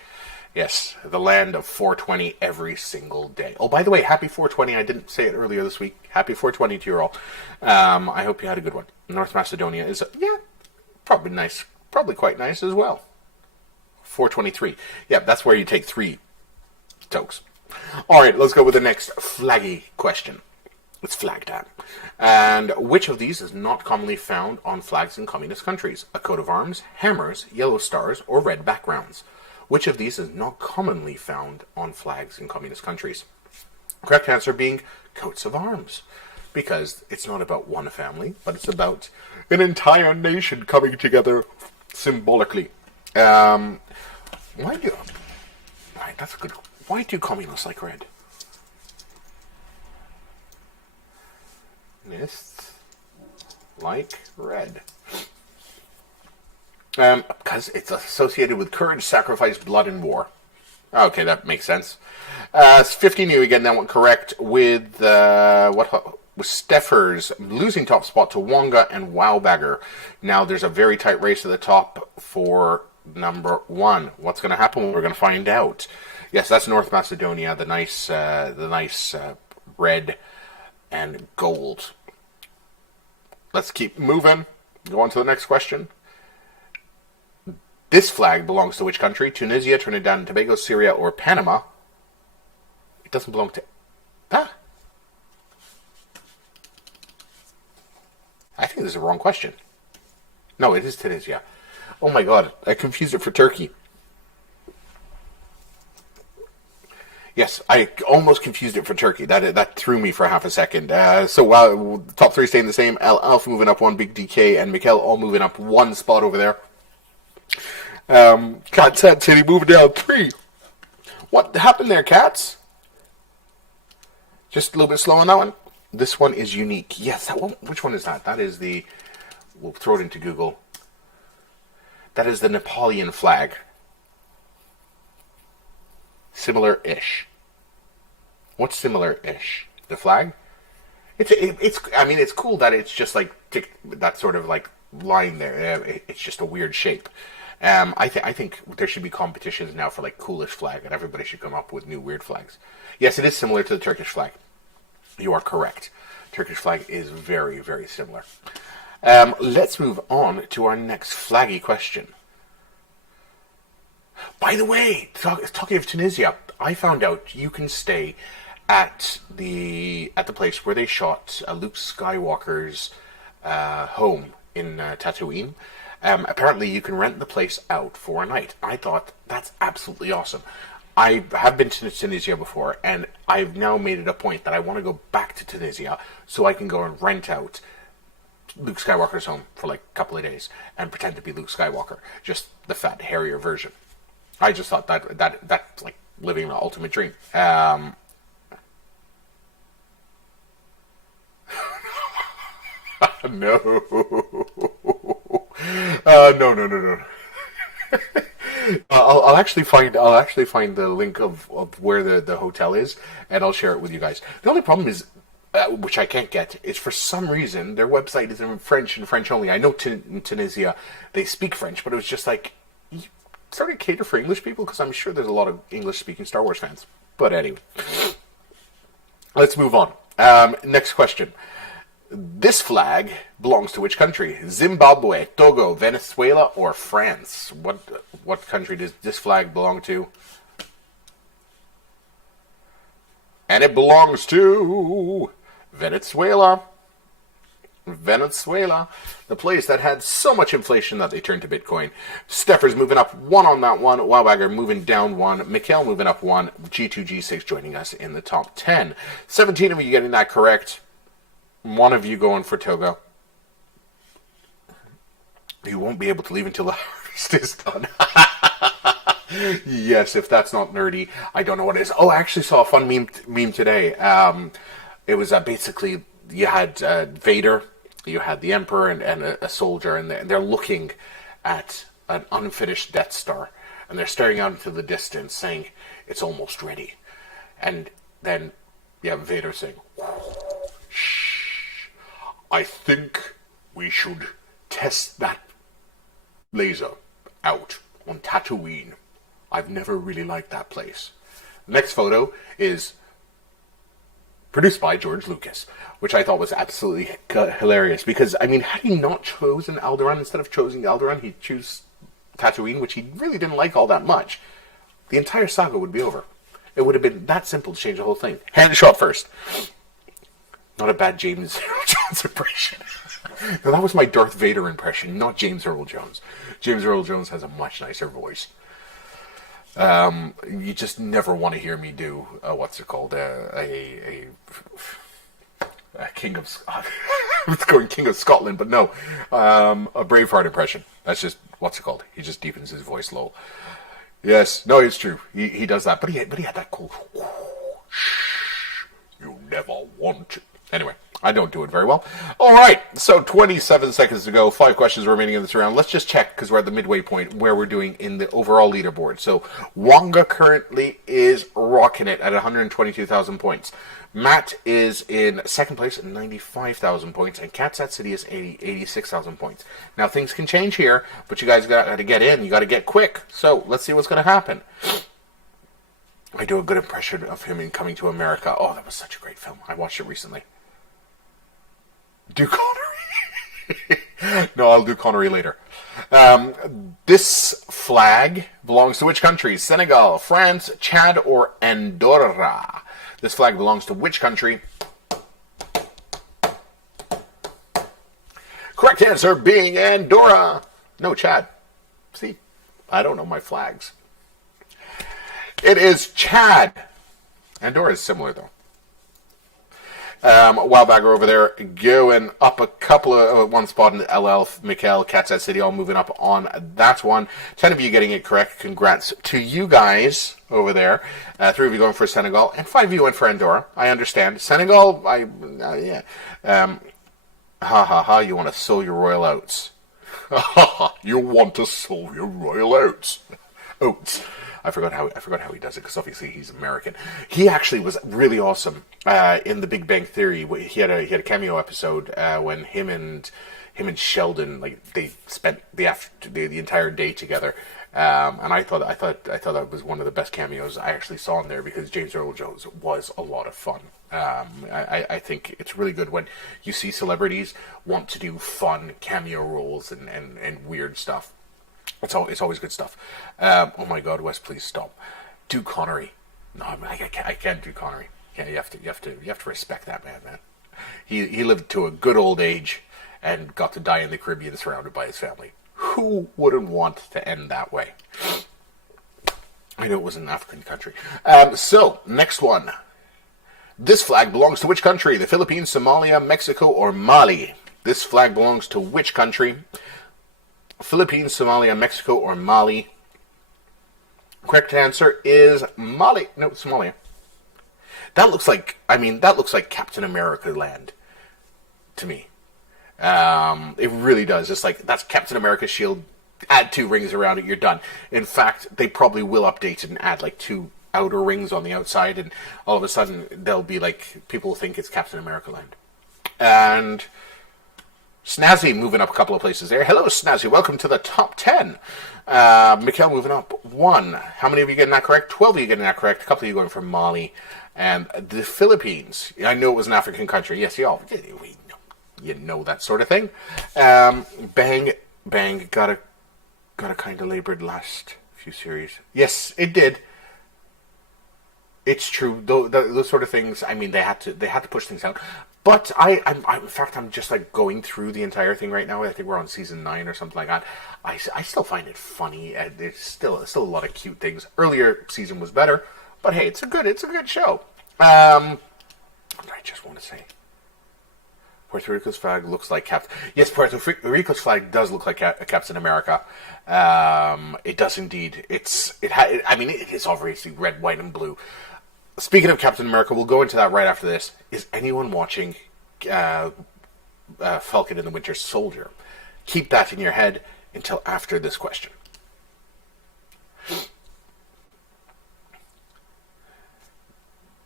Yes, the land of 420 every single day. Oh, by the way, happy 420. I didn't say it earlier this week. Happy 420 to you all. I hope you had a good one. North Macedonia is, probably nice. Probably quite nice as well. 423. Yeah, that's where you take 3 tokes. All right, let's go with the next flaggy question. It's flag time. And which of these is not commonly found on flags in communist countries? A coat of arms, hammers, yellow stars, or red backgrounds? Which of these is not commonly found on flags in communist countries? Correct answer being coats of arms. Because it's not about one family, but it's about an entire nation coming together symbolically. Why do communists like red? Communists like red. Because it's associated with courage, sacrifice, blood, and war. Okay, that makes sense. 15 you again, that one correct with, with Steffers losing top spot to Wonga and Wowbagger. Now there's a very tight race at the top for number 1. What's going to happen? We're going to find out. Yes, that's North Macedonia, the nice red and gold. Let's keep moving. Go on to the next question. This flag belongs to which country? Tunisia, Trinidad and Tobago, Syria, or Panama? It doesn't belong to... Ah. I think this is a wrong question. No, it is Tunisia. Oh my god, I confused it for Turkey. Yes, I almost confused it for Turkey. That threw me for half a second. So while top 3 staying the same, Alf moving up 1, Big DK and Mikkel all moving up 1 spot over there. Cat City moving down 3. What happened there, cats? Just a little bit slow on that one. This one is unique. Yes, that one. Which one is that? That is the... We'll throw it into Google. That is the Napoleon flag. Similar-ish. What's similar-ish? The flag? It's. I mean, it's cool that it's just like that sort of like line there. It's just a weird shape. I think there should be competitions now for like coolest flag, and everybody should come up with new weird flags. Yes, it is similar to the Turkish flag. You are correct. Turkish flag is very, very similar. Let's move on to our next flaggy question. By the way, talking of Tunisia, I found out you can stay at the place where they shot Luke Skywalker's home in Tatooine. Apparently, you can rent the place out for a night. I thought that's absolutely awesome. I have been to Tunisia before, and I've now made it a point that I want to go back to Tunisia so I can go and rent out Luke Skywalker's home for like a couple of days and pretend to be Luke Skywalker, just the fat, hairier version. I just thought that's like living an ultimate dream. No. No. I'll actually find the link of where the hotel is, and I'll share it with you guys. The only problem is, which I can't get, is for some reason their website is in French and French only. I know in Tunisia they speak French, but it was just like, you sort of cater for English people, because I'm sure there's a lot of English-speaking Star Wars fans. But anyway, let's move on. Next question. This flag belongs to which country? Zimbabwe, Togo, Venezuela, or France? What country does this flag belong to? And it belongs to Venezuela. Venezuela, the place that had so much inflation that they turned to Bitcoin. Steffers moving up 1 on that one. Wowbagger moving down 1. Mikkel moving up 1. G2G6 joining us in the top 10. 17 of you getting that correct. 1 of you going for Togo. You won't be able to leave until the harvest is done. Yes, if that's not nerdy, I don't know what it is. Oh, I actually saw a fun meme today. It was basically, you had Vader, you had the Emperor, and a soldier, and they're looking at an unfinished Death Star, and they're staring out into the distance, saying, "It's almost ready." And then you have Vader saying, "Shh, I think we should test that laser out on Tatooine. I've never really liked that place." The next photo is produced by George Lucas, which I thought was absolutely hilarious, because, I mean, had he not chosen Alderaan, instead of choosing Alderaan, he'd choose Tatooine, which he really didn't like all that much, the entire saga would be over. It would have been that simple to change the whole thing. Hand shot first. Not a bad James Earl Jones impression. No, that was my Darth Vader impression, not James Earl Jones. James Earl Jones has a much nicer voice. You just never want to hear me do what's it called? A King of I was going King of Scotland, but no, a Braveheart impression. That's just what's it called? He just deepens his voice, lol. Yes, no, it's true. He does that, but he had that cool. You never want it. Anyway, I don't do it very well. All right, so 27 seconds to go. 5 questions remaining in this round. Let's just check, because we're at the midway point, where we're doing in the overall leaderboard. So Wonga currently is rocking it at 122,000 points. Matt is in second place at 95,000 points, and Catsat City is 86,000 points. Now, things can change here, but you guys got to get in. You got to get quick. So let's see what's going to happen. I do a good impression of him in Coming to America. Oh, that was such a great film. I watched it recently. Do Connery? No, I'll do Connery later. This flag belongs to which country? Senegal, France, Chad, or Andorra? This flag belongs to which country? Correct answer being Andorra. No, Chad. See, I don't know my flags. It is Chad. Andorra is similar, though. Wildbagger over there going up a couple of one spot in the LL, Mikhail, Catsat City, all moving up on that one. 10 of you getting it correct. Congrats to you guys over there. 3 of you going for Senegal, and 5 of you went for Andorra. I understand. Senegal, yeah. Ha ha ha, you want to sow your royal oats. Ha ha ha, you want to sow your royal oats. Oats. I forgot how he does it, because obviously he's American. He actually was really awesome in The Big Bang Theory. He had a cameo episode when him and Sheldon, like, they spent the entire day together. And I thought that was one of the best cameos I actually saw in there, because James Earl Jones was a lot of fun. I think it's really good when you see celebrities want to do fun cameo roles and weird stuff. It's always good stuff. Oh my God, Wes, please stop. Do Connery. No, I can't do Connery. Yeah, you have to respect that man. He lived to a good old age and got to die in the Caribbean surrounded by his family. Who wouldn't want to end that way? I know it was an African country. So, next one. This flag belongs to which country? The Philippines, Somalia, Mexico, or Mali? This flag belongs to which country? Philippines, Somalia, Mexico, or Mali? Correct answer is Mali. No, Somalia. That looks like Captain America land to me. It really does. It's like, that's Captain America's shield. Add 2 rings around it, you're done. In fact, they probably will update it and add like 2 outer rings on the outside, and all of a sudden they'll be like, people think it's Captain America land. And Snazzy moving up a couple of places there. Hello, Snazzy. Welcome to the top 10. Mikhail moving up 1. How many of you getting that correct? 12 of you getting that correct. A couple of you going from Mali. And the Philippines. I knew it was an African country. Yes, you know that sort of thing. Bang, bang. Got a kind of labored last few series. Yes, it did. It's true. Those sort of things, I mean, they had to push things out. But in fact, I'm just like going through the entire thing right now. I think we're on season 9 or something like that. I still find it funny. There's still a lot of cute things. Earlier season was better, but hey, it's a good show. I just want to say, Puerto Rico's flag looks like Yes, Puerto Rico's flag does look like Captain America. It does indeed. It is obviously red, white, and blue. Speaking of Captain America, we'll go into that right after this. Is anyone watching Falcon and the Winter Soldier? Keep that in your head until after this question.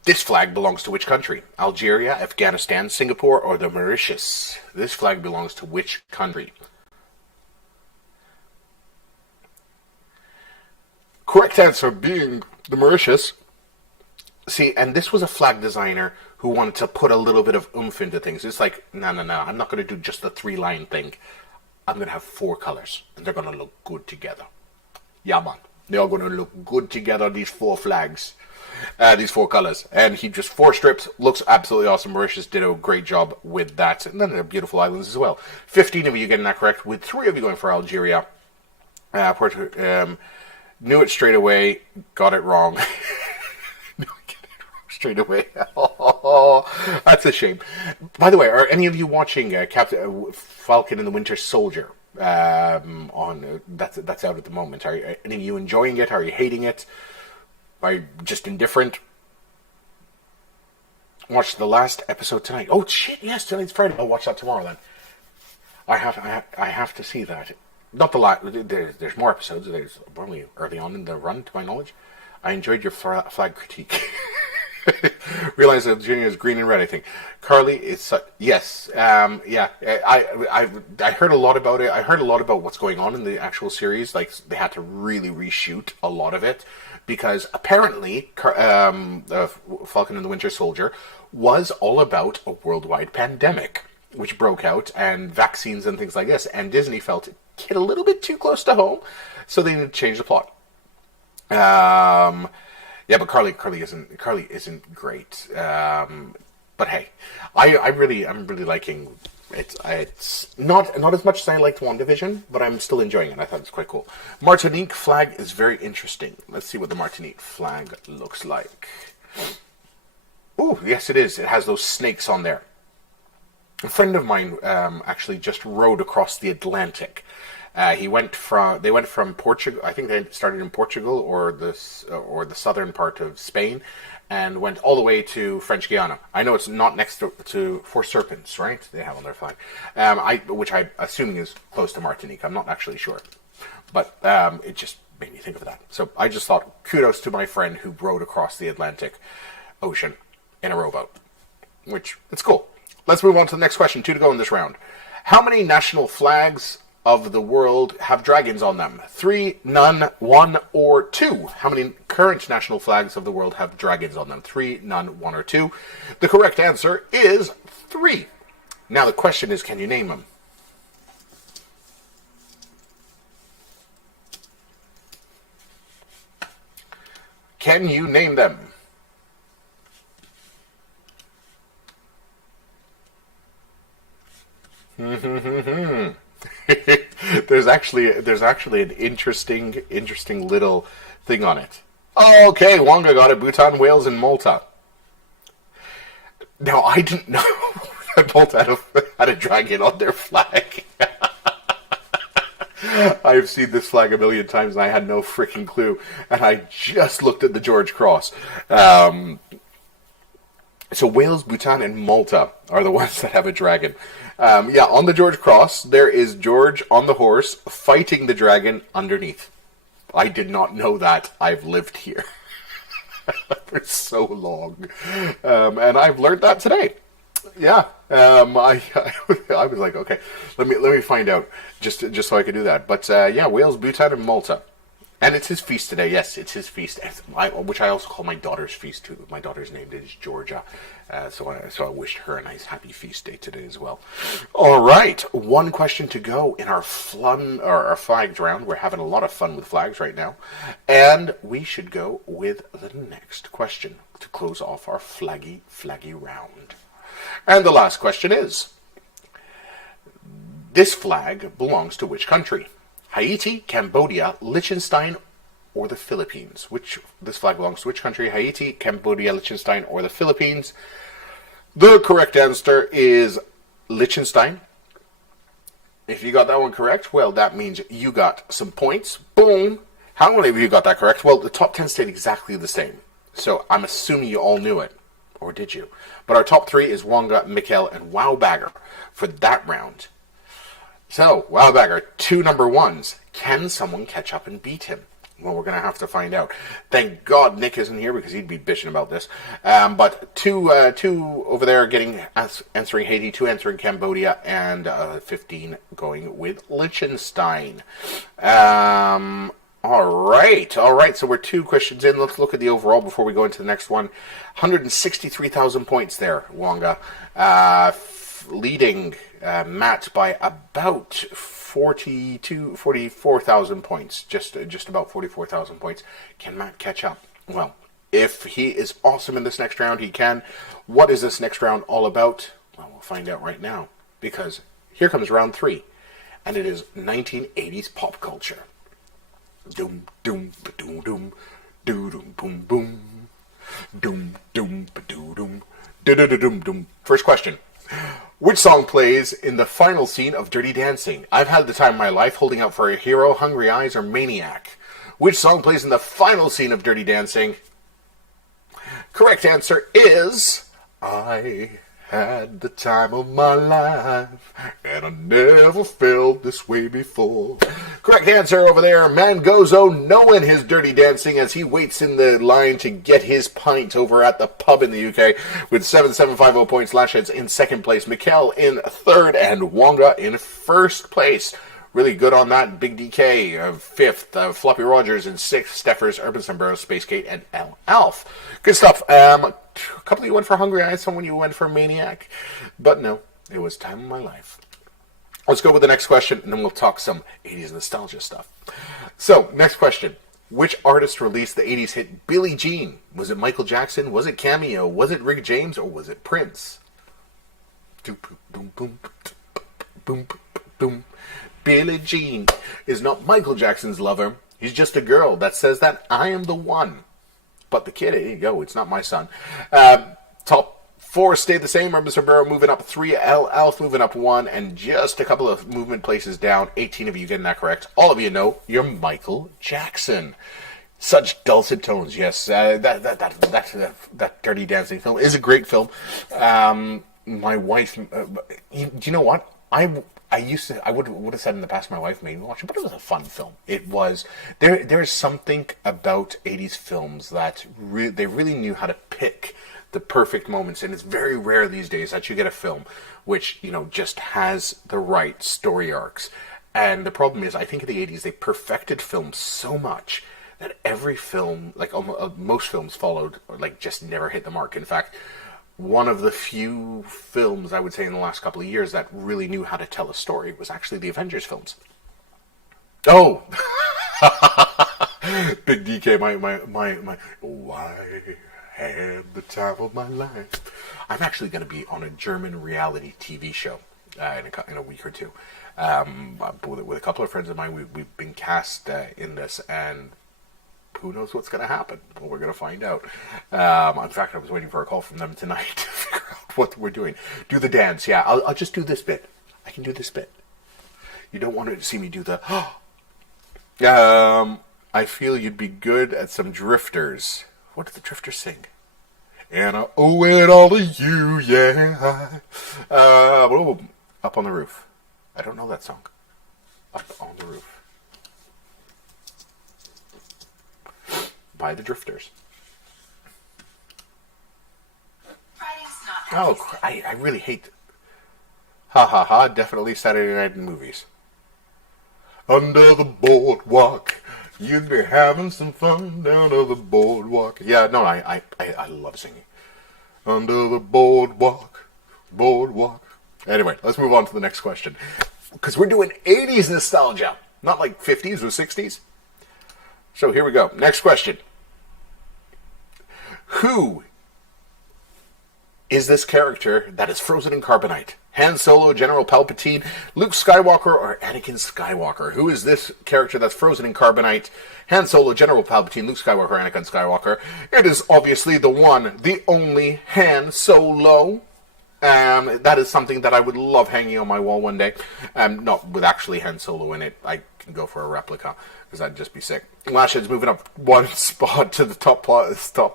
This flag belongs to which country? Algeria, Afghanistan, Singapore, or the Mauritius? This flag belongs to which country? Correct answer being the Mauritius. See, and this was a flag designer who wanted to put a little bit of oomph into things. It's like, no, I'm not going to do just the 3-line thing. I'm going to have 4 colors, and they're going to look good together. Yeah, man. They're all going to look good together, these 4 flags. These 4 colors. And he just 4 strips. Looks absolutely awesome. Mauritius did a great job with that. And then they're beautiful islands as well. 15 of you getting that correct, with 3 of you going for Algeria. Knew it straight away. Got it wrong. Straight away. Oh, that's a shame. By the way, are any of you watching Falcon and the Winter Soldier? That's out at the moment. Are any of you enjoying it? Are you hating it? Are you just indifferent? Watch the last episode tonight. Oh shit! Yes, tonight's Friday. I'll watch that tomorrow then. I have to see that. Not the last. There's more episodes. There's probably early on in the run, to my knowledge. I enjoyed your flag critique. Realize that Junior is green and red. I think Carly is. Yes. Yeah. I heard a lot about it. I heard a lot about what's going on in the actual series. Like they had to really reshoot a lot of it because apparently, Falcon and the Winter Soldier was all about a worldwide pandemic which broke out and vaccines and things like this. And Disney felt it hit a little bit too close to home, so they needed to change the plot. Yeah, but Carly isn't great. But hey, I'm really liking it. It's not as much as I liked WandaVision, but I'm still enjoying it. I thought it was quite cool. Martinique flag is very interesting. Let's see what the Martinique flag looks like. Oh, yes, it is. It has those snakes on there. A friend of mine actually just rowed across the Atlantic. They went from Portugal. I think they started in Portugal or the southern part of Spain, and went all the way to French Guiana. I know it's not next to Four Serpents, right? They have on their flag, which I'm assuming is close to Martinique. I'm not actually sure, but it just made me think of that. So I just thought kudos to my friend who rowed across the Atlantic Ocean in a rowboat, which it's cool. Let's move on to the next question. 2 to go in this round. How many national flags of the world have dragons on them? 3, none, 1, or 2. How many current national flags of the world have dragons on them? 3, none, 1, or 2. The correct answer is 3. Now the question is, can you name them? Can you name them? There's actually an interesting little thing on it. Oh, okay, Wonga got it. Bhutan, Wales, and Malta. Now I didn't know that Malta had a dragon on their flag. I've seen this flag a million times and I had no freaking clue. And I just looked at the George Cross. So Wales, Bhutan, and Malta are the ones that have a dragon. Yeah, on the George Cross, there is George on the horse fighting the dragon underneath. I did not know that. I've lived here for so long. And I've learned that today. Yeah. I was like, okay, let me find out just so I could do that. But yeah, Wales, Bhutan, and Malta. And it's his feast today. Yes, it's his feast, which I also call my daughter's feast too. My daughter's name is Georgia, so I wished her a nice happy feast day today as well. All right, 1 question to go in our flags round. We're having a lot of fun with flags right now, and we should go with the next question to close off our flaggy round. And the last question is: this flag belongs to which country? Haiti, Cambodia, Liechtenstein, or the Philippines? This flag belongs to which country? Haiti, Cambodia, Liechtenstein, or the Philippines? The correct answer is Liechtenstein. If you got that one correct, well, that means you got some points. Boom! How many of you got that correct? Well, the top 10 stayed exactly the same. So I'm assuming you all knew it. Or did you? But our top 3 is Wonga, Mikkel, and Wowbagger for that round. So, Wowbagger, 2 number 1s. Can someone catch up and beat him? Well, we're going to have to find out. Thank God Nick isn't here because he'd be bitching about this. But two over there answering Haiti, 2 answering Cambodia, and 15 going with Liechtenstein. All right. So we're 2 questions in. Let's look at the overall before we go into the next one. 163,000 points there, Wonga. Leading Matt by about 44,000 points. Just about 44,000 points. Can Matt catch up? Well, if he is awesome in this next round, he can. What is this next round all about? Well, we'll find out right now. Because here comes round 3. And it is 1980s pop culture. Doom, doom, ba-doom, doom. Doo-doom, boom, boom. Doom, doom, ba-doo, doom. Do-do-do-doom, doom. First question. Which song plays in the final scene of Dirty Dancing? I've had the time of my life, holding out for a hero, Hungry Eyes, or Maniac. Which song plays in the final scene of Dirty Dancing? Correct answer is I had the time of my life, and I never felt this way before. Correct answer over there. Man goes knowing his dirty dancing as he waits in the line to get his pint over at the pub in the UK with 7,750 points. Lashheads in second place, Mikkel in third, and Wonga in first place. Really good on that. Big DK fifth, Floppy Rogers in sixth, Steffers, Urban Sombrero, Space Kate, and L. Alf. Good stuff. A couple of you went for Hungry Eyes, someone you went for Maniac, but no, it was Time of My Life. Let's go with the next question, and then we'll talk some 80s nostalgia stuff. So, next question. Which artist released the 80s hit Billie Jean? Was it Michael Jackson? Was it Cameo? Was it Rick James? Or was it Prince? Billie Jean is not Michael Jackson's lover. He's just a girl that says that I am the one. But the kid, there you go, it's not my son. Top four stayed the same. Urban Sombrero moving up 3, Alf moving up 1, and just a couple of movement places down. 18 of you getting that correct. All of you know you're Michael Jackson. Such dulcet tones, yes. That Dirty Dancing film is a great film. My wife, do you know what? I would have said in the past my wife made me watch it, but it was a fun film. It was. There's something about 80s films that they really knew how to pick the perfect moments, and it's very rare these days that you get a film which, just has the right story arcs. And the problem is, I think in the 80s they perfected films so much that every film, like most films followed, just never hit the mark. In fact, one of the few films I would say in the last couple of years that really knew how to tell a story was actually the Avengers films. Oh, Big DK, my. Oh, I had the time of my life. I'm actually going to be on a German reality TV show in a week or two. With a couple of friends of mine, we've been cast in this, and who knows what's going to happen? Well, we're going to find out. In fact, I was waiting for a call from them tonight to figure out what we're doing. Do the dance, yeah. I'll just do this bit. I can do this bit. You don't want to see me do the... I feel you'd be good at some drifters. What did the drifters sing? And I owe it all to you, yeah. Up on the Roof. I don't know that song. Up on the Roof. By the Drifters. Oh, I really hate... Ha ha ha, definitely Saturday Night Movies. Under the boardwalk, you'd be having some fun down on the boardwalk. Yeah, no, I love singing. Under the boardwalk, boardwalk. Anyway, let's move on to the next question. Because we're doing 80s nostalgia, not like 50s or 60s. So here we go. Next question. Who is this character that is frozen in carbonite? Han Solo, General Palpatine, Luke Skywalker, or Anakin Skywalker? Who is this character that's frozen in carbonite? Han Solo, General Palpatine, Luke Skywalker, Anakin Skywalker. It is obviously the one, the only Han Solo. That is something that I would love hanging on my wall one day. Not with actually Han Solo in it. I can go for a replica, because that'd just be sick. Lashhead's moving up one spot to the top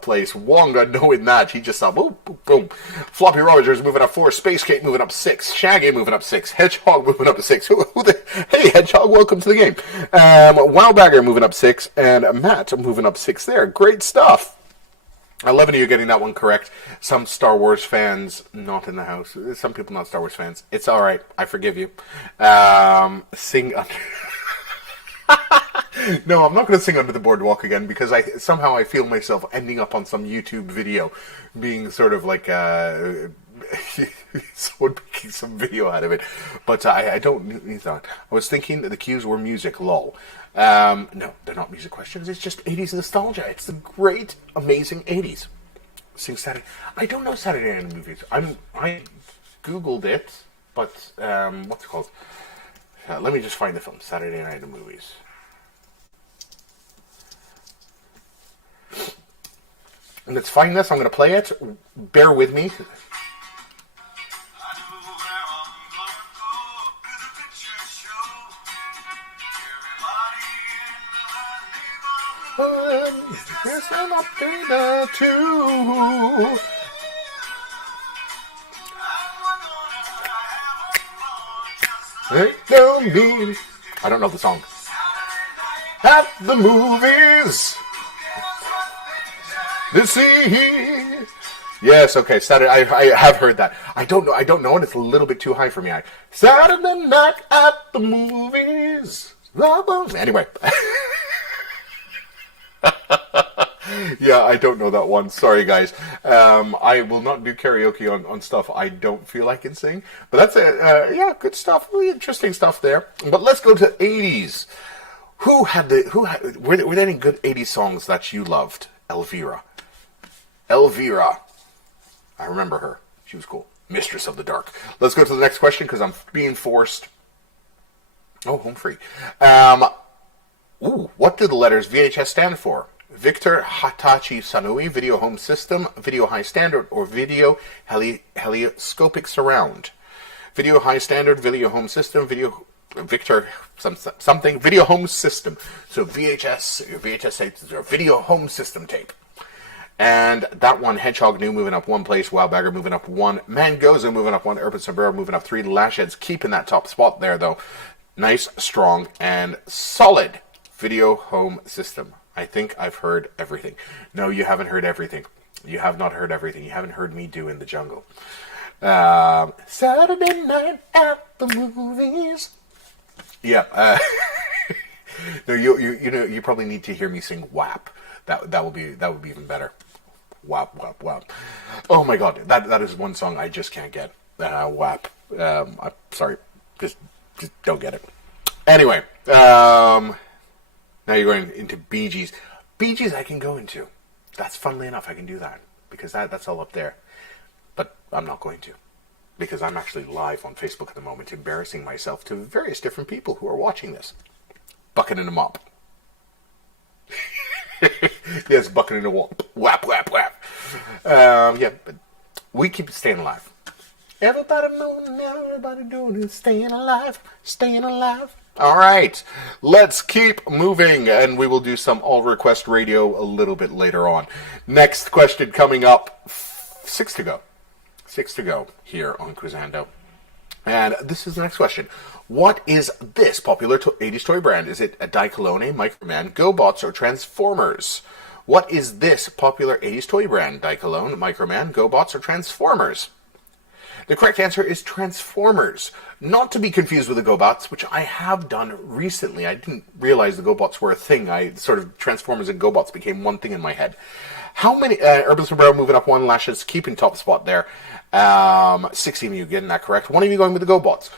place. Wonga, knowing that, he just saw boom, boom, boom. Floppy Rogers moving up 4. Space Kate moving up 6. Shaggy moving up 6. Hedgehog moving up to 6. Hey, Hedgehog, welcome to the game. Wowbagger moving up 6. And Matt moving up 6 there. Great stuff. 11 of you getting that one correct. Some Star Wars fans not in the house. Some people not Star Wars fans. It's all right. I forgive you. Sing under... No, I'm not going to sing Under the Boardwalk again, because I feel myself ending up on some YouTube video being sort of like someone making some video out of it. But I don't need that. I was thinking that the cues were music, lol. No, they're not music questions. It's just 80s nostalgia. It's the great, amazing 80s. Sing Saturday. I don't know Saturday Night Movies. I Googled it, but what's it called? Let me just find the film. Saturday Night Movies. And let's find this. I'm going to play it. Bear with me. Here's an update too. Ain't no need. I don't know the song. At the movies. To see. Yes, okay. Saturday. I have heard that. I don't know, and it's a little bit too high for me. Saturday night at the movies. Anyway. Yeah, I don't know that one. Sorry, guys. I will not do karaoke on stuff I don't feel I can sing. But that's it. Yeah, good stuff. Really interesting stuff there. But let's go to 80s. Were there any good 80s songs that you loved? Elvira. I remember her. She was cool. Mistress of the Dark. Let's go to the next question because I'm being forced. Oh, home free. What do the letters VHS stand for? Victor Hitachi Sanui, Video Home System, Video High Standard, or Video Helioscopic Surround? Video High Standard, Video Home System, Victor something, Video Home System. So VHS tapes are Video Home System tape. And that one, Hedgehog New moving up one place, Wild Bagger moving up one, Mangozo moving up one, Urban Sombrero moving up three, Lashheads keeping that top spot there though. Nice, strong, and solid Video Home System. I think I've heard everything. No, you haven't heard everything. You have not heard everything. You haven't heard me do In the Jungle. Saturday night at the movies. Yeah. No, you probably need to hear me sing WAP. That would be even better. WAP, WAP, WAP. Oh my God, that is one song I just can't get. WAP. I'm sorry, just don't get it. Anyway, now you're going into Bee Gees. Bee Gees I can go into. That's funnily enough, I can do that. Because that's all up there. But I'm not going to. Because I'm actually live on Facebook at the moment, embarrassing myself to various different people who are watching this. Bucking in a mop. Yes, bucking in a wop. Whap, whap, whap. Yeah, but we keep staying alive. Everybody moving, everybody doing it, staying alive, staying alive. All right, let's keep moving, and we will do some all request radio a little bit later on. Next question coming up, 6 to go here on Quizando. And this is the next question. What is this popular 80s toy brand? Is it a Dicolone, Microman, GoBots, or Transformers? What is this popular 80s toy brand? Dicolone, Microman, GoBots, or Transformers? The correct answer is Transformers. Not to be confused with the GoBots, which I have done recently. I didn't realize the GoBots were a thing. Transformers and GoBots became one thing in my head. How many, Urban Sombrero moving up one, Lashes keeping top spot there. 16 of you getting that correct. One of you going with the GoBots.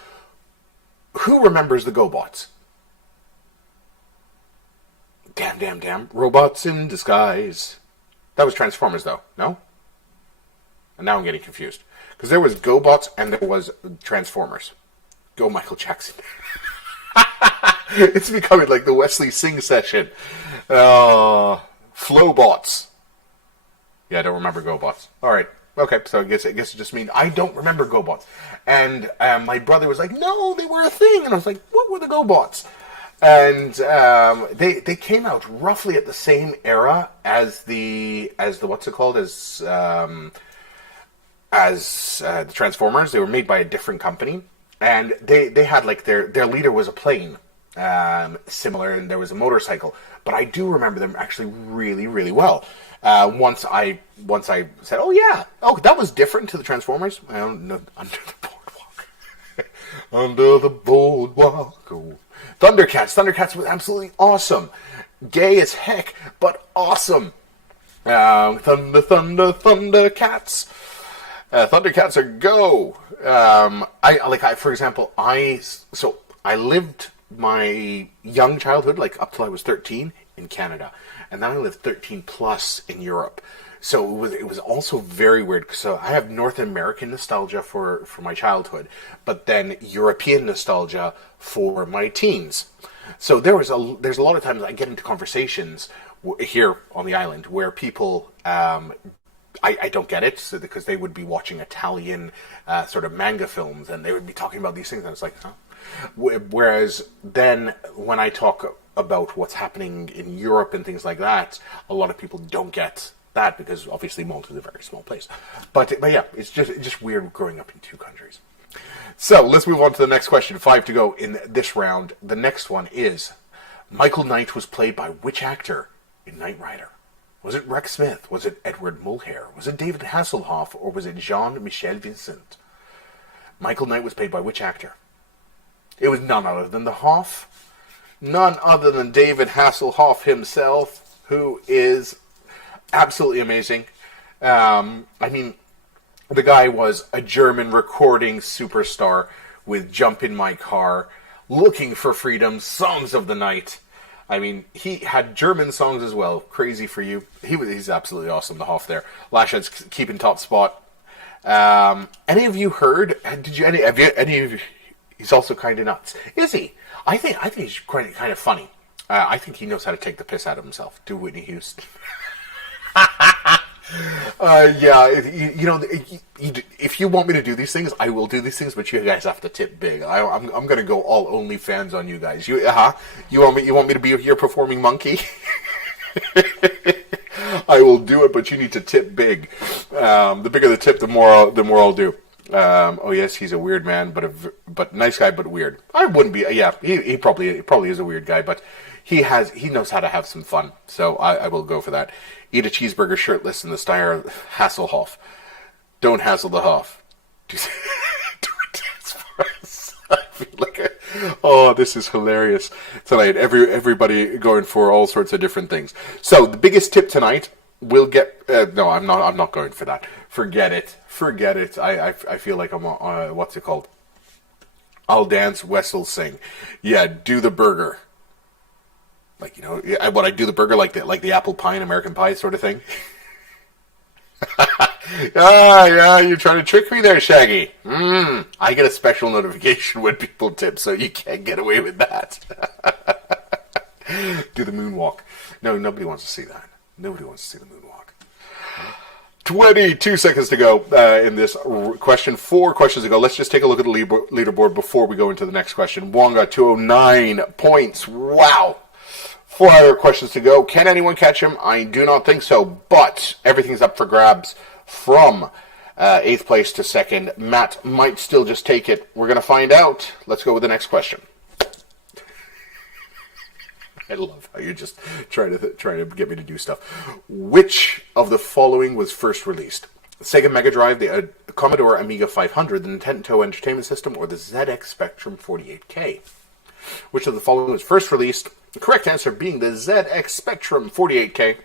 Who remembers the GoBots? Damn. Robots in disguise. That was Transformers, though, no? And now I'm getting confused. Because there was GoBots and there was Transformers. Go Michael Jackson. It's becoming like the Wesley Sing session. Flowbots. Yeah, I don't remember GoBots. All right. Okay, so I guess it just means I don't remember GoBots. And my brother was like, no, they were a thing. And I was like, what were the GoBots? And they came out roughly at the same era as the what's it called? As the Transformers. They were made by a different company. And they had like their leader was a plane. Similar, and there was a motorcycle. But I do remember them actually really, really well. Once I said, that was different to the Transformers. I don't know, under the boardwalk. Under the boardwalk. Oh. Thundercats was absolutely awesome. Gay as heck, but awesome. Thundercats. Thundercats are go. For example, I lived my young childhood, like up till I was 13, in Canada, and then I lived 13 plus in Europe. So it was also very weird. So I have North American nostalgia for my childhood, but then European nostalgia for my teens. So there's a lot of times I get into conversations here on the island where people I don't get it, because they would be watching Italian sort of manga films and they would be talking about these things, and it's like, huh? Whereas then when I talk about what's happening in Europe and things like that, a lot of people don't get that, because obviously Malta is a very small place. But yeah, it's just weird growing up in two countries. So let's move on to the next question. 5 to go in this round. The next one is, Michael Knight was played by which actor in Knight Rider? Was it Rex Smith? Was it Edward Mulhare? Was it David Hasselhoff? Or was it Jean-Michel Vincent? Michael Knight was played by which actor? It was none other than the Hoff. None other than David Hasselhoff himself, who is absolutely amazing. I mean, the guy was a German recording superstar with Jump in My Car, Looking for Freedom, Songs of the Night. I mean, he had German songs as well. Crazy for You. He's absolutely awesome, the Hoff there. Lashed's keeping top spot. Any of you heard? He's also kind of nuts. Is he? I think he's quite kind of funny. I think he knows how to take the piss out of himself. Do Whitney Houston. If you want me to do these things, I will do these things, but you guys have to tip big. I'm going to go all OnlyFans on you guys. You want me to be your performing monkey? I will do it, but you need to tip big. The bigger the tip, the more I'll do. Oh yes, he's a weird man, but nice guy, but weird. I wouldn't be. Yeah, he probably is a weird guy, but he knows how to have some fun. So I will go for that. Eat a cheeseburger shirtless in the style of Hasselhoff. Don't hassle the Hoff. Do a dance for us. I feel like this is hilarious tonight. Everybody going for all sorts of different things. So the biggest tip tonight will get. No, I'm not going for that. Forget it. I feel like I'm on what's it called? I'll dance, Wess will sing. Yeah, do the burger. Like, what I do the burger like the apple pie and American Pie sort of thing. Yeah, you're trying to trick me there, Shaggy. I get a special notification when people tip, so you can't get away with that. Do the moonwalk. No, nobody wants to see that. Nobody wants to see the moonwalk. 22 seconds to go in this question. 4 questions to go. Let's just take a look at the leaderboard before we go into the next question. Wong got 209 points. Wow. 4 other questions to go. Can anyone catch him? I do not think so, but everything's up for grabs from 8th place to 2nd. Matt might still just take it. We're going to find out. Let's go with the next question. I love how you just try to get me to do stuff. Which of the following was first released? The Sega Mega Drive, the Commodore Amiga 500, the Nintendo Entertainment System, or the ZX Spectrum 48K? Which of the following was first released? The correct answer being the ZX Spectrum 48K,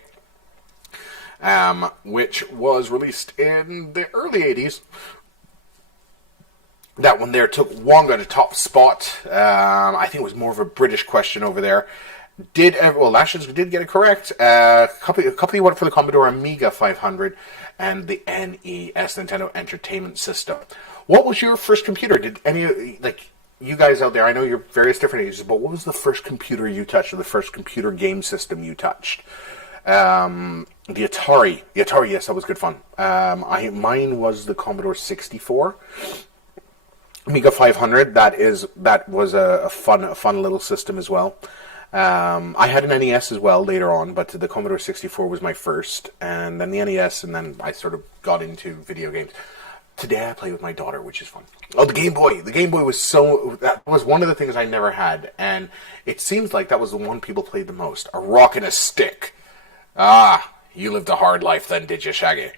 which was released in the early 80s. That one there took Wonga to top spot. I think it was more of a British question over there. Lashes did get it correct. A couple of you went for the Commodore Amiga 500 and the NES, Nintendo Entertainment System. What was your first computer? Did any, you guys out there, I know you're various different ages, but what was the first computer you touched, or the first computer game system you touched? The Atari. Yes, that was good fun. Mine was the Commodore 64. Amiga 500, that was a fun little system as well. I had an NES as well later on, but the Commodore 64 was my first, and then the NES, and then I sort of got into video games. Today I play with my daughter, which is fun. Oh, the Game Boy. The Game Boy that was one of the things I never had, and it seems like that was the one people played the most. A rock and a stick. Ah, you lived a hard life then, did you, Shaggy?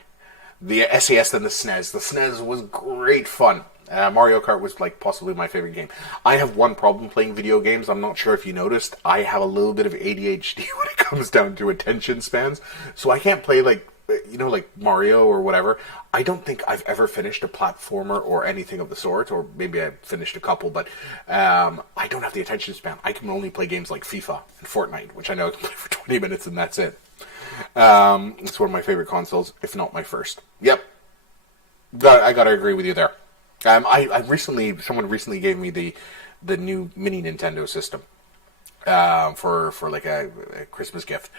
The SES and the SNES. The SNES was great fun. Mario Kart was possibly my favorite game. I have one problem playing video games. I'm not sure if you noticed. I have a little bit of ADHD when it comes down to attention spans. So I can't play like Mario or whatever. I don't think I've ever finished a platformer or anything of the sort, or maybe I've finished a couple, but I don't have the attention span. I can only play games like FIFA and Fortnite, which I know I can play for 20 minutes and that's it. It's one of my favorite consoles, if not my first. Yep. I gotta agree with you there. Someone recently gave me the new mini Nintendo system for like a Christmas gift.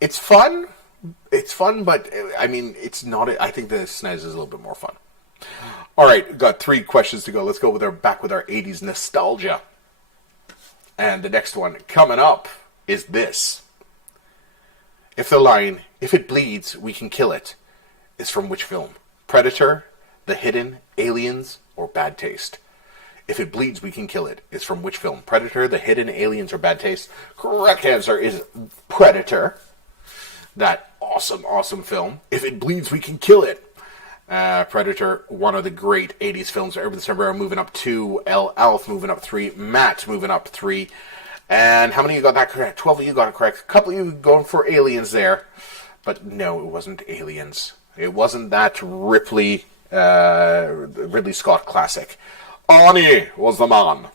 It's fun, but I mean, it's not. I think the SNES is a little bit more fun. All right, got 3 questions to go. Let's go back with our 80s nostalgia. And the next one coming up is this. If the line, "If it bleeds, we can kill it," is from which film? Predator, The Hidden, Aliens, or Bad Taste? If it bleeds, we can kill it is from which film? Predator, The Hidden, Aliens, or Bad Taste? Correct answer is Predator. That awesome, awesome film. If it bleeds, we can kill it. Predator, one of the great 80s films. Urban Sombrero moving up 2. Alf moving up 3. Matt moving up 3. And how many of you got that correct? 12 of you got it correct. A couple of you going for Aliens there. But no, it wasn't Aliens. It wasn't that Ridley Scott classic. Arnie was the man.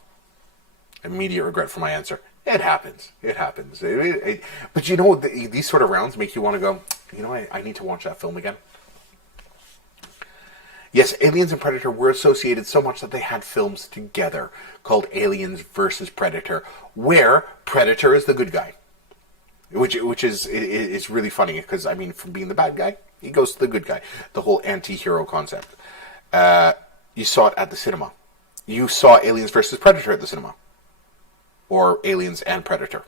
Immediate regret for my answer. It happens. It happens. But you know, these sort of rounds make you want to go, you know, I need to watch that film again. Yes, Aliens and Predator were associated so much that they had films together called Aliens versus Predator, where Predator is the good guy. Which is really funny, because, I mean, from being the bad guy, he goes to the good guy. The whole anti-hero concept. You saw it at the cinema. You saw Aliens versus Predator at the cinema. Or Aliens and Predator.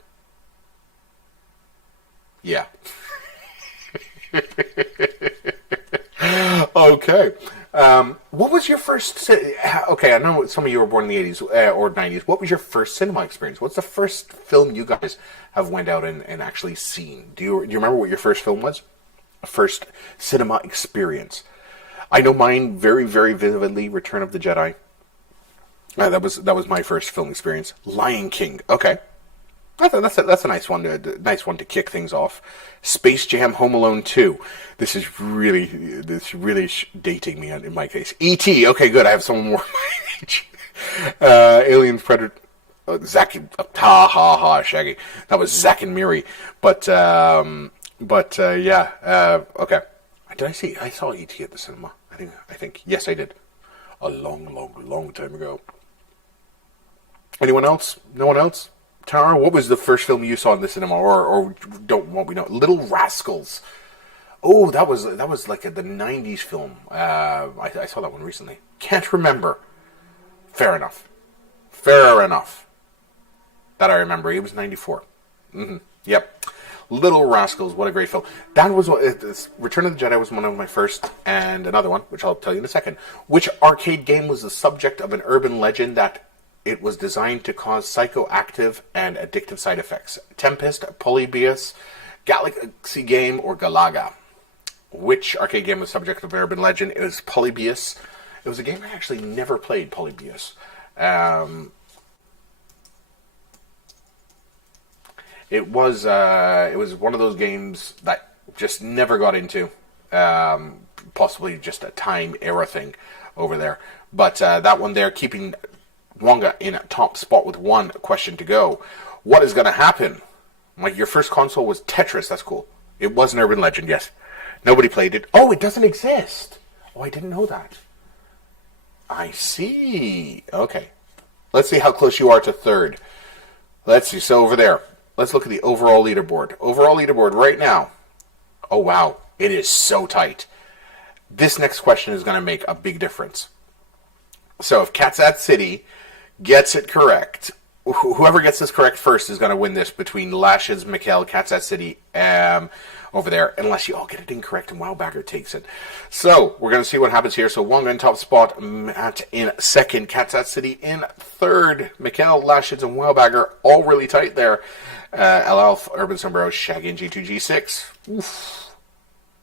Yeah. Okay. What was your first... Okay, I know some of you were born in the 80s or 90s. What was your first cinema experience? What's the first film you guys have went out and actually seen? Do you remember what your first film was? First cinema experience. I know mine very, very vividly, Return of the Jedi. That was my first film experience. Lion King. Okay. That's a nice one to kick things off. Space Jam, Home Alone 2. This is really dating me in my case. E.T. Okay, good. I have someone more my age. Aliens, Predator. Zack. Shaggy. That was Zack and Miri. But yeah. Okay. Did I see? I saw E.T. at the cinema. I think. Yes, I did. A long time ago. Anyone else? No one else? Tara, what was the first film you saw in the cinema, or don't what we know? Little Rascals. Oh, that was like the '90s film. I saw that one recently. Can't remember. Fair enough. That I remember. It was '94. Mm-hmm. Yep. Little Rascals. What a great film. That was Return of the Jedi was one of my first, and another one, which I'll tell you in a second. Which arcade game was the subject of an urban legend that it was designed to cause psychoactive and addictive side effects? Tempest, Polybius, Galaxy Game, or Galaga? Which arcade game was subject of an urban legend? It was Polybius. It was a game I actually never played, Polybius. It was one of those games that just never got into. Possibly just a time era thing over there. But that one there, keeping Wonga in a top spot with one question to go. What is going to happen? Like, your first console was Tetris. That's cool. It was an urban legend, yes. Nobody played it. Oh, it doesn't exist. Oh, I didn't know that. I see. Okay. Let's see how close you are to third. Let's see. So over there. Let's look at the overall leaderboard. Overall leaderboard right now. Oh, wow. It is so tight. This next question is going to make a big difference. So if Katsat City gets it correct, whoever gets this correct first is going to win this between Lashes, Mikkel, Katsat City over there, unless you all get it incorrect and Wowbagger takes it. So we're going to see what happens here. So Wonga in top spot, Matt in second, Katsat City in third, Mikkel, Lashes, and Wowbagger all really tight there. Alf, Urban Sombrero, Shaggy, and G2G6. Oof.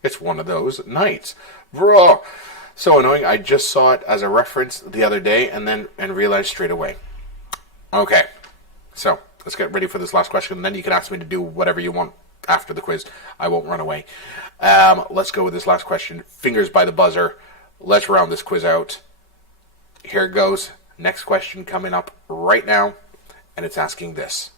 It's one of those nights. Bro. So annoying. I just saw it as a reference the other day and realized straight away. Okay. So let's get ready for this last question. And then you can ask me to do whatever you want after the quiz. I won't run away. Let's go with this last question. Fingers by the buzzer. Let's round this quiz out. Here it goes. Next question coming up right now. And it's asking this.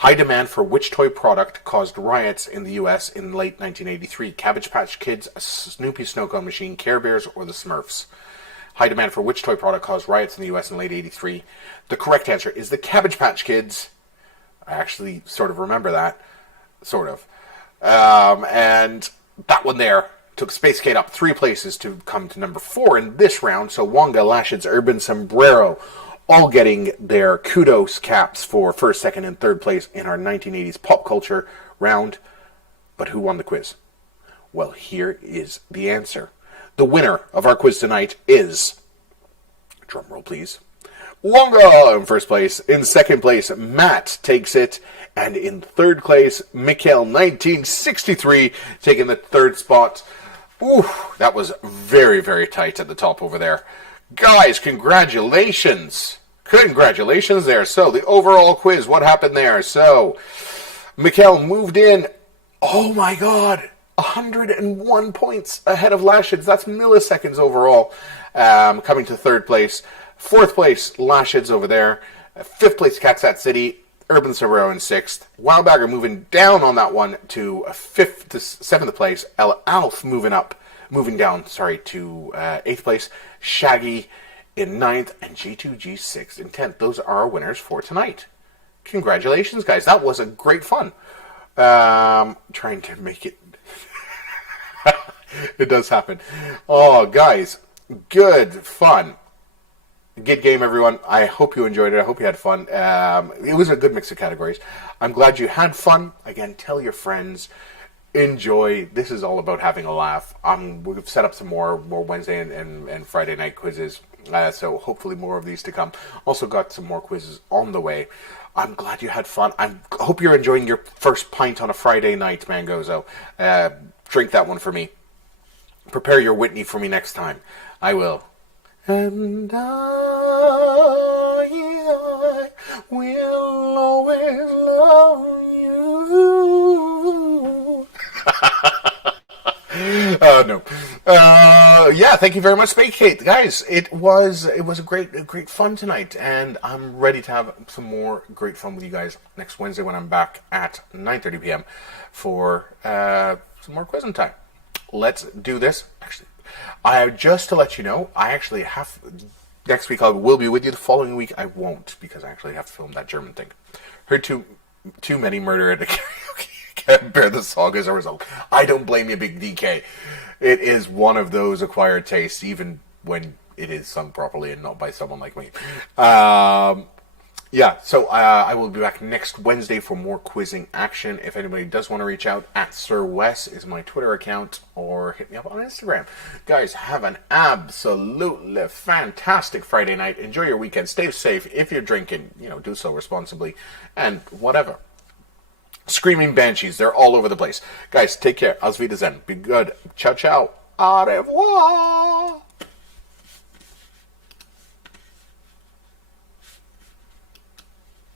High demand for which toy product caused riots in the U.S. in late 1983? Cabbage Patch Kids, a Snoopy Snow Cone Machine, Care Bears, or the Smurfs? High demand for which toy product caused riots in the U.S. in late 83? The correct answer is the Cabbage Patch Kids. I actually sort of remember that. Sort of. And that one there took Space Kate up 3 places to come to number 4 in this round. So Wonga, Lashid's Urban Sombrero all getting their kudos caps for first, second, and third place in our 1980s pop culture round. But who won the quiz? Well, here is the answer. The winner of our quiz tonight is, drum roll please, Wonga in first place. In second place, Matt takes it. And in third place, Mikhail 1963 taking the third spot. Ooh, that was very, very tight at the top over there. Guys, congratulations. Congratulations there. So, the overall quiz, what happened there? So, Mikhail moved in, oh my god, 101 points ahead of Lashids. That's milliseconds overall, coming to third place. Fourth place, Lashids over there. Fifth place, Catsat City. Urban Cerbero in sixth. Wildbagger moving down on that one to seventh place. El Alf moving down to eighth place. Shaggy in ninth, and G2G sixth and 10th. Those are our winners for tonight. Congratulations, guys. That was a great fun. Trying to make it... It does happen. Oh, guys. Good fun. Good game, everyone. I hope you enjoyed it. I hope you had fun. It was a good mix of categories. I'm glad you had fun. Again, tell your friends. Enjoy. This is all about having a laugh. We've set up some more Wednesday and Friday night quizzes. So hopefully more of these to come. Also got some more quizzes on the way. I'm glad you had fun. I hope you're enjoying your first pint on a Friday night, Mangozo. Drink that one for me. Prepare your Whitney for me next time. I will. And I will always love you. Oh no. Yeah, thank you very much, Spade Kate. Guys, it was a great fun tonight, and I'm ready to have some more great fun with you guys next Wednesday when I'm back at 9:30 p.m. for some more quizzing time. Let's do this. Actually, just to let you know, I actually have... Next week I will be with you. The following week I won't, because I actually have to film that German thing. Heard too many murder at the karaoke. Can't bear the song as a result. I don't blame you, Big DK. It is one of those acquired tastes, even when it is sung properly and not by someone like me. Yeah, so I will be back next Wednesday for more quizzing action. If anybody does want to reach out, at Sir Wess is my Twitter account, or hit me up on Instagram. Guys, have an absolutely fantastic Friday night. Enjoy your weekend. Stay safe. If you're drinking, do so responsibly. And whatever. Screaming banshees, they're all over the place. Guys, take care. Auf Wiedersehen. Be good. Ciao, ciao. Au revoir.